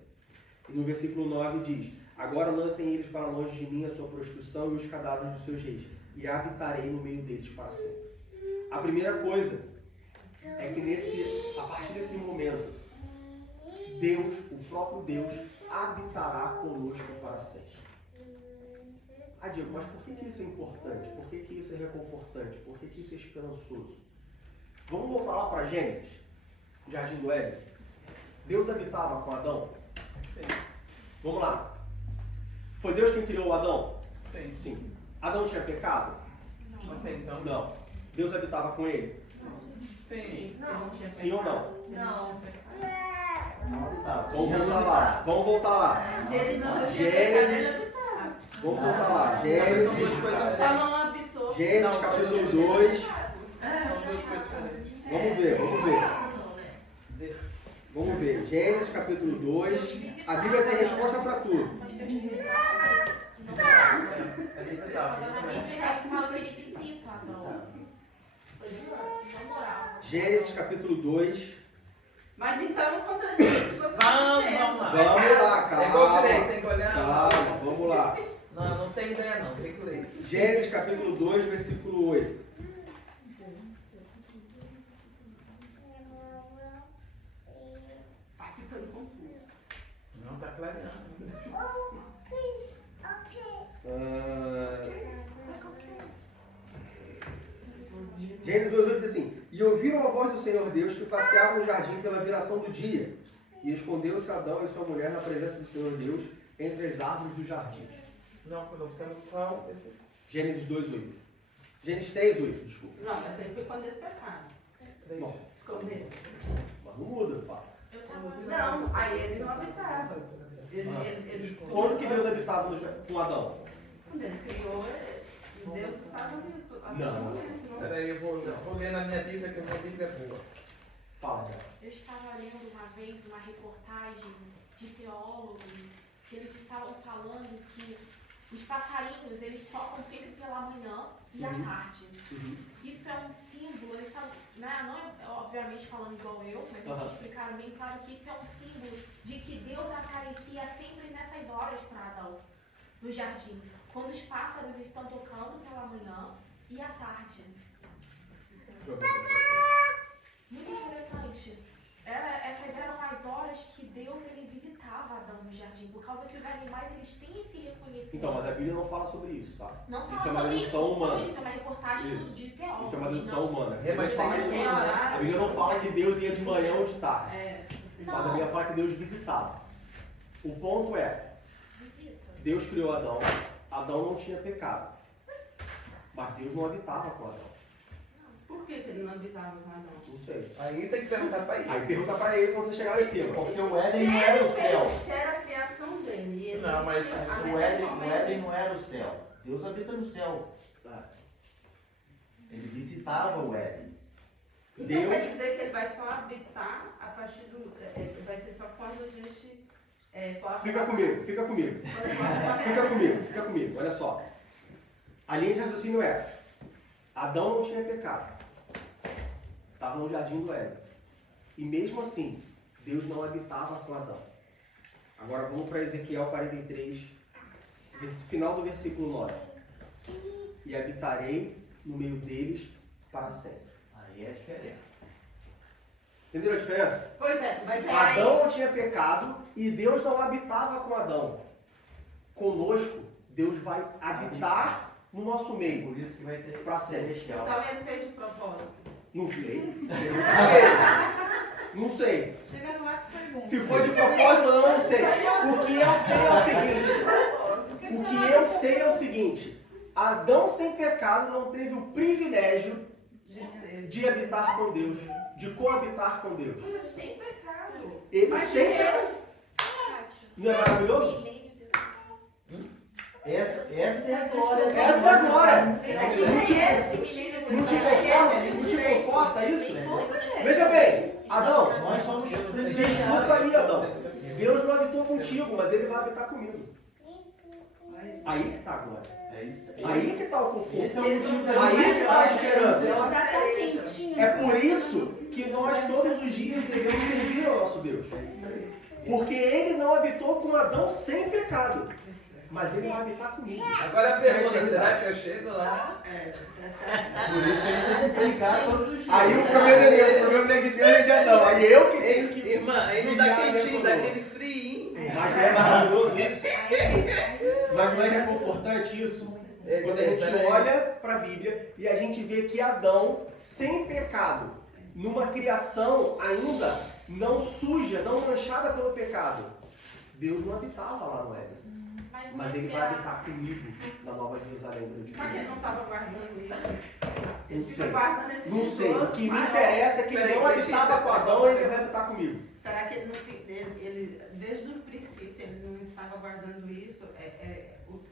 E no versículo 9 diz: Agora lancem eles para longe de mim a sua prostituição e os cadáveres dos seus reis, e habitarei no meio deles para sempre. A primeira coisa é que a partir desse momento, Deus, o próprio Deus, habitará conosco para sempre. Ah, Diego, mas por que isso é importante? Por que isso é reconfortante? Por que isso é esperançoso? Vamos voltar lá para Gênesis, Jardim do Éden. Deus habitava com Adão? Sim. Vamos lá. Foi Deus quem criou o Adão? Sim. Sim. Adão tinha pecado? Até então. Não. Deus habitava com ele? Sim. Não. Sim ou não? Não. Não habitava. Vamos voltar lá. Vamos voltar lá. Se ele não Gênesis. Vamos voltar lá. Gênesis. São duas coisas só diferentes. não habitou. Gênesis Não, capítulo são 2. São duas coisas diferentes. Vamos ver, vamos ver. Não, né? Vamos ver. Gênesis capítulo 2. A Bíblia tem resposta para tudo. Mas Deus visita. Tá. Na Bíblia ele fala que ele visita Adão. Não moral. Gênesis capítulo 2. Mas então, contradiz o que você Vamos, está dizendo. vamos lá. Vamos lá, Pegou direito, calma. tem que olhar. Calma, vamos lá. Não, não tem ideia não, tem que ler. Gênesis capítulo 2, versículo 8. Tá ficando confuso. Não tá clareando. Gênesis 2,8 diz assim: E ouviram a voz do Senhor Deus que passeava no jardim pela viração do dia. E escondeu-se Adão e sua mulher na presença do Senhor Deus entre as árvores do jardim. Não, quando você não fala, Gênesis 2,8. Gênesis 3,8, desculpa. Não, mas aí foi quando eles pecaram. Bom, Esconderam. mas não muda, fato. Eu tava Não, aí ele não habitava. Ele, Quando que Deus habitava com Adão? Quando ele criou, Deus estava ali. Não. Peraí, eu vou ler na minha Bíblia, que a minha Bíblia é boa. Fala, já. Eu estava lendo uma vez uma reportagem de teólogos que eles estavam falando que os passarinhos eles tocam sempre pela manhã e à tarde. Isso é um símbolo, eles estavam, né, não é obviamente falando igual eu, mas eles explicaram bem claro que isso é um símbolo de que Deus aparecia sempre nessas horas para Adão, no jardim, quando os pássaros estão tocando pela manhã e à tarde. Muito interessante. Essas eram as horas que Deus ele visitava Adão no jardim, por causa que os animais eles têm esse reconhecimento. Então, mas a Bíblia não fala sobre isso, tá? Não fala Isso é uma sobre dedução isso. humana. Isso é uma reportagem Isso. de teólogos. Isso é uma dedução não. humana. É, mas Fala- tem horário. A Bíblia não fala que Deus ia de manhã ou de tarde. É, assim. Não. Mas a Bíblia fala que Deus visitava. O ponto é, Visita. Deus criou Adão. Adão não tinha pecado. Mas Deus não habitava com Adão. Por que ele não habitava com Adão? Não sei. Aí tem que perguntar pra ele. Aí pergunta pra ele quando você chegar lá em cima. Porque o Éden não era o céu. Se era a criação dele. E ele Não, mas tinha- O Éden não era o céu. Deus habita no céu. Ele visitava o Éden. Então Deus- quer dizer que ele vai só habitar a partir do. Vai ser só quando a gente. For Fica comigo, fica comigo. Fica comigo, fica comigo. Olha só. A linha de raciocínio é: Adão não tinha pecado. Estava no jardim do Éden. E mesmo assim, Deus não habitava com Adão. Agora vamos para Ezequiel 43, final do versículo 9. E habitarei no meio deles para sempre. Aí é a diferença. Entenderam a diferença? Pois é, mas Adão não tinha pecado e Deus não habitava com Adão. Conosco, Deus vai habitar no nosso meio. Por isso que vai ser Pra sempre. celestial. Então ele fez de propósito. Não sei. Não sei. Chega no ato foi bom. Se for de propósito ou não, não sei. O que eu sei é o seguinte. O que eu sei é o seguinte. Adão sem pecado não teve o privilégio de habitar com Deus, de coabitar com Deus. Mas é sem pecado. Ele Mas sem Deus- pecado. Não é maravilhoso? Essa é a glória. Essa é a glória. Não Não te conforta isso? Veja bem, Adão, Nós somos desculpa aí, Adão. Deus não habitou contigo, mas ele vai habitar comigo. Aí que está a glória. É isso. Aí que está o conforto. Esse é o motivo Aí que está a esperança. Tá tão quentinho. É por isso que nós todos os dias devemos servir ao nosso Deus. Porque ele não habitou com Adão sem pecado. Mas ele vai habitar comigo. Agora a pergunta, será que eu chego lá? Por isso que a gente tem que brincar todos os dias. Aí o problema é meu, o problema não é de Deus nem de Adão. Aí eu que tenho que. Irmã, aí não dá vigiar a minha quentinho, dá coroa. aquele frio. Mas não é maravilhoso isso? Mas não é reconfortante isso? Quando a gente olha para a Bíblia e a gente vê que Adão, sem pecado, numa criação ainda não suja, não manchada pelo pecado, Deus não habitava lá no Éden. Mas ele vai habitar comigo na Nova Jerusalém. Mas ele não estava guardando isso. Não sei. Fica guardando esse Não sei. tesouro, O que me mas- interessa é que ele Peraí, não deixa habitava isso com Adão e ele vai habitar comigo. Será que ele, ele, desde o princípio, ele não estava guardando isso?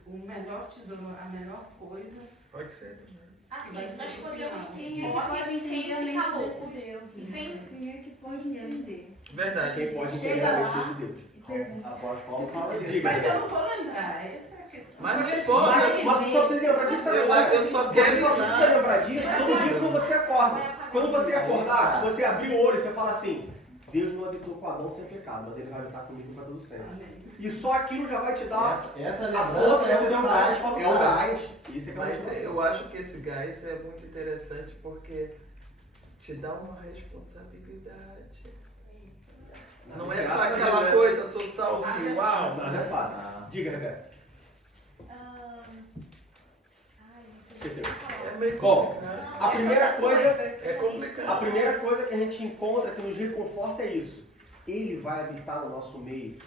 O melhor tesouro, a melhor coisa. Pode ser também. Assim, Vai nós ser podemos final. ter Quem é que hipóteses pode sem entender a ficar mente desse loucos. Deus? E né? sem Quem é que pode entender? Verdade. Quem pode entender Chega a lá. mente desse Deus? E pergunta. Apóstolo Paulo fala isso. Diga. Mas eu não vou lembrar, essa é a questão. Mas não Porque importa. Mas só você lembrar disso Eu agora. só Você quero só precisa lembrar disso todo dia quando você acorda. Quando você acordar, você abrir o olho e você fala assim, Deus não habitou com Adão sem pecado, mas ele vai habitar comigo para todo sempre. Amém. E só aquilo já vai te dar Essa a força lembrança é o necessária. gás para É o gás. Isso é que é a Mas motivação. eu acho que esse gás é muito interessante porque te dá uma responsabilidade. Não é só aquela coisa, sou salvo e uau. Não, não é fácil. Diga, Rebeca. Esqueceu. É meio Bom, complicado. A primeira coisa, É complicado. a primeira coisa que a gente encontra que nos reconforta é isso. Ele vai habitar no nosso meio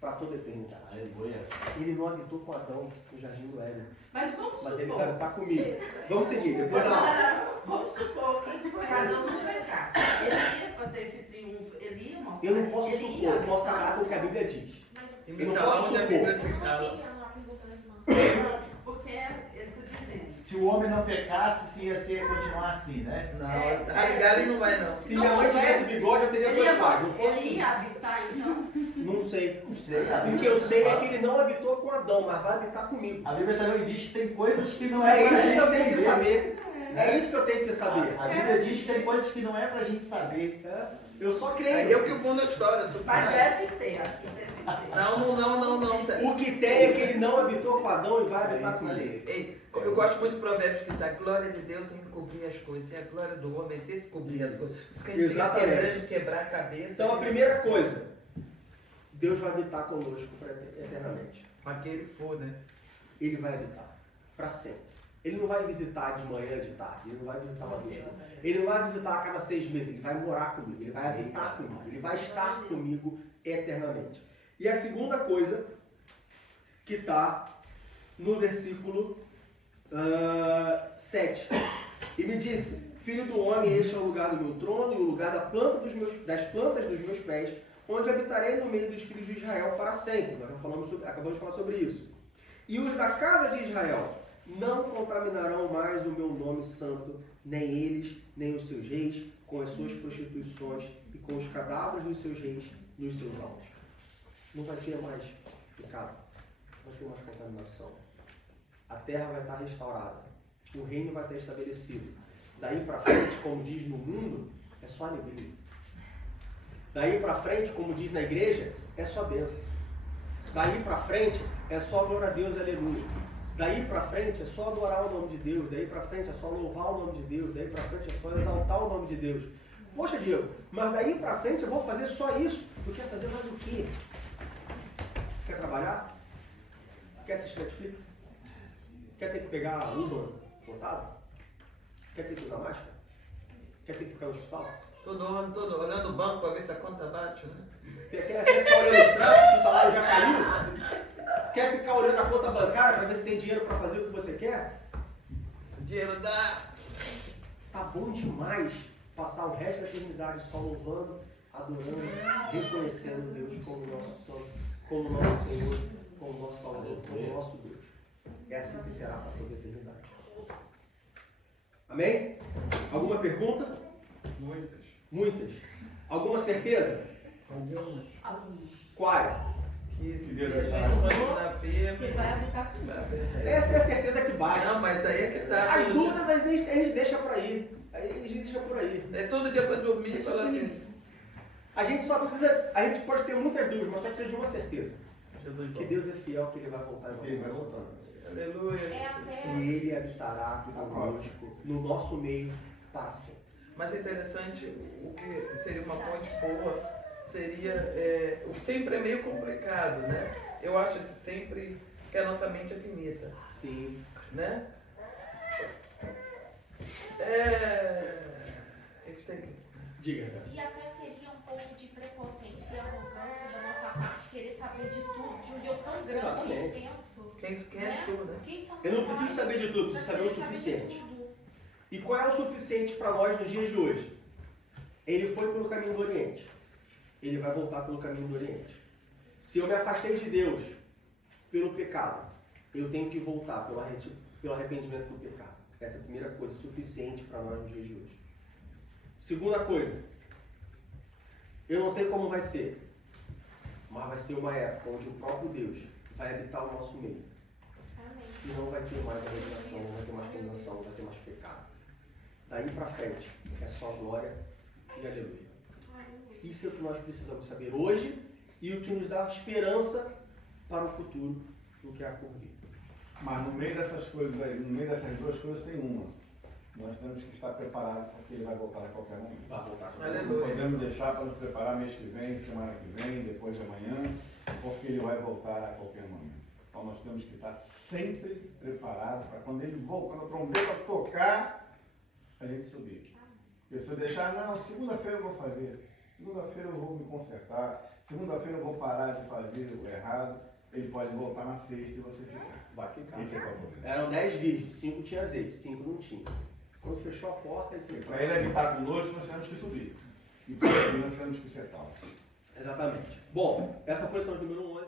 para toda a eternidade. Aleluia. Ele não habitou com Adão no jardim do Éden, Mas vamos mas ele vai supor. habitar comigo. Vamos seguir, depois da aula. Vamos supor que cada um não pecasse. Ele ia fazer esse triunfo, ele ia mostrar. Eu não posso ele supor, ia eu posso habitar. falar com o que a Bíblia diz. E Eu me não cala posso onde a supor. Bíblia se cala. Porque ele está dizendo. Se o homem não pecasse, se ia ser continuar assim, né? Não, Raigari não vai não. Se minha mãe tivesse bigode, eu teria Ele dois pais. Não ia, posso. ele ia habitar, então. Não sei. Não sei. O que eu sei é que ele não habitou com Adão, mas vai habitar comigo. A Bíblia também diz que tem coisas que não É é pra isso que eu tenho gente que saber. saber. É isso que eu tenho que saber. A Bíblia diz que tem coisas que não é pra gente saber. Eu só Aí creio. eu que o mundo da história. Mas deve ter, aqui deve ter. Não. O que tem é que ele não habitou com Adão e vai É habitar isso comigo. aí. Ei, eu gosto muito do provérbio que diz: a glória de Deus encobrir as coisas, e a glória do homem é descobrir as coisas. Por isso que a gente fica Exatamente. quebrando, quebrar a cabeça. Então a primeira coisa, Deus vai habitar conosco eternamente. Para que ele for, né? Ele vai habitar para sempre. Ele não vai visitar de manhã, de tarde, ele não vai visitar uma vez. Ele não vai visitar a cada 6 meses, ele vai morar comigo, ele vai habitar comigo, ele vai estar comigo eternamente. E a segunda coisa que está no versículo 7. E me disse, filho do homem, este é o lugar do meu trono e o lugar das plantas dos meus pés, onde habitarei no meio dos filhos de Israel para sempre. Nós já acabamos de falar sobre isso. E os da casa de Israel não contaminarão mais o meu nome santo, nem eles, nem os seus reis, com as suas prostituições e com os cadáveres dos seus reis nos seus altos. Não vai ter mais pecado, não vai ter mais contaminação. A terra vai estar restaurada, o reino vai estar estabelecido. Daí para frente, como diz no mundo, é só alegria. Daí para frente, como diz na igreja, é só bênção. Daí para frente, é só glória a Deus, aleluia. Daí para frente, é só adorar o nome de Deus. Daí para frente, é só louvar o nome de Deus. Daí para frente, é só exaltar o nome de Deus. Poxa, Diego, mas daí para frente eu vou fazer só isso? Tu quer fazer mais o quê? Quer trabalhar? Quer assistir Netflix? Quer ter que pegar a Uber lotado? Quer ter que usar máscara? Quer ter que ficar no hospital? Todo olhando o banco para ver se a conta bate, né? Quer ficar olhando o extrato se o salário já caiu? Quer ficar olhando a conta bancária para ver se tem dinheiro para fazer o que você quer? O dinheiro dá. Tá bom demais passar o resto da eternidade só louvando, adorando, reconhecendo Deus como nosso Santo, como nosso Senhor, como nosso Salvador, como nosso Deus. É assim que será para toda a eternidade. Amém? Alguma pergunta? Muitas. Muitas. Alguma certeza? Algumas. Qual? Que Deus a gente vai ver, Que vai habitar comigo. Essa é a certeza que basta. Não, mas aí é que tá. As dúvidas a gente deixa por aí. Aí a gente deixa por aí. É todo dia para dormir e falar assim. A gente só precisa. A gente pode ter muitas dúvidas, mas só precisa de uma certeza. Jesus Que Deus é fiel, que Ele vai voltar e vai voltar. Aleluia. É até. E Ele habitará conosco, no nosso meio, para sempre. Mas é interessante, o que seria uma ponte boa seria. O sempre é meio complicado, né? Eu acho esse sempre que a nossa mente é finita, Sim. né? A gente tem que. Diga, Rebeca. E até seria um pouco de prepotência e arrogância da nossa parte querer saber de tudo, de um Deus tão grande Exatamente. e extenso. Quem é tu, né? Quem são Eu não nós preciso saber de tudo, pra preciso saber o querer de suficiente. tudo? E qual é o suficiente para nós nos dias de hoje? Ele foi pelo caminho do Oriente. Ele vai voltar pelo caminho do Oriente. Se eu me afastei de Deus pelo pecado, eu tenho que voltar pelo arrependimento do pecado. Essa é a primeira coisa suficiente para nós nos dias de hoje. Segunda coisa, eu não sei como vai ser, mas vai ser uma época onde o próprio Deus vai habitar o nosso meio. Amém. E não vai ter mais abominação, não vai ter mais condenação, não vai ter mais pecado. Daí para frente é só glória e aleluia. Isso é o que nós precisamos saber hoje e o que nos dá esperança para o futuro do que há por vir. Mas no meio dessas coisas aí, no meio dessas duas coisas tem uma. Nós temos que estar preparados porque ele vai voltar a qualquer momento. Vai voltar. Não podemos deixar para nos preparar mês que vem, semana que vem, depois de amanhã, porque ele vai voltar a qualquer momento. Então nós temos que estar sempre preparados para quando ele voltar, quando a trombeta tocar, a gente subir. Porque se eu deixar, não, segunda-feira eu vou fazer, segunda-feira eu vou me consertar, segunda-feira eu vou parar de fazer o errado, ele pode voltar na sexta e você ficar. Vai ficar. Esse é o problema. Eram 10 virgens, 5 tinha azeite, 5 não tinha. Quando fechou a porta, ele se Para ele habitar conosco, nós temos que subir. E para subir, nós temos que ser tal. Exatamente. Bom, essa foi a lição número 11.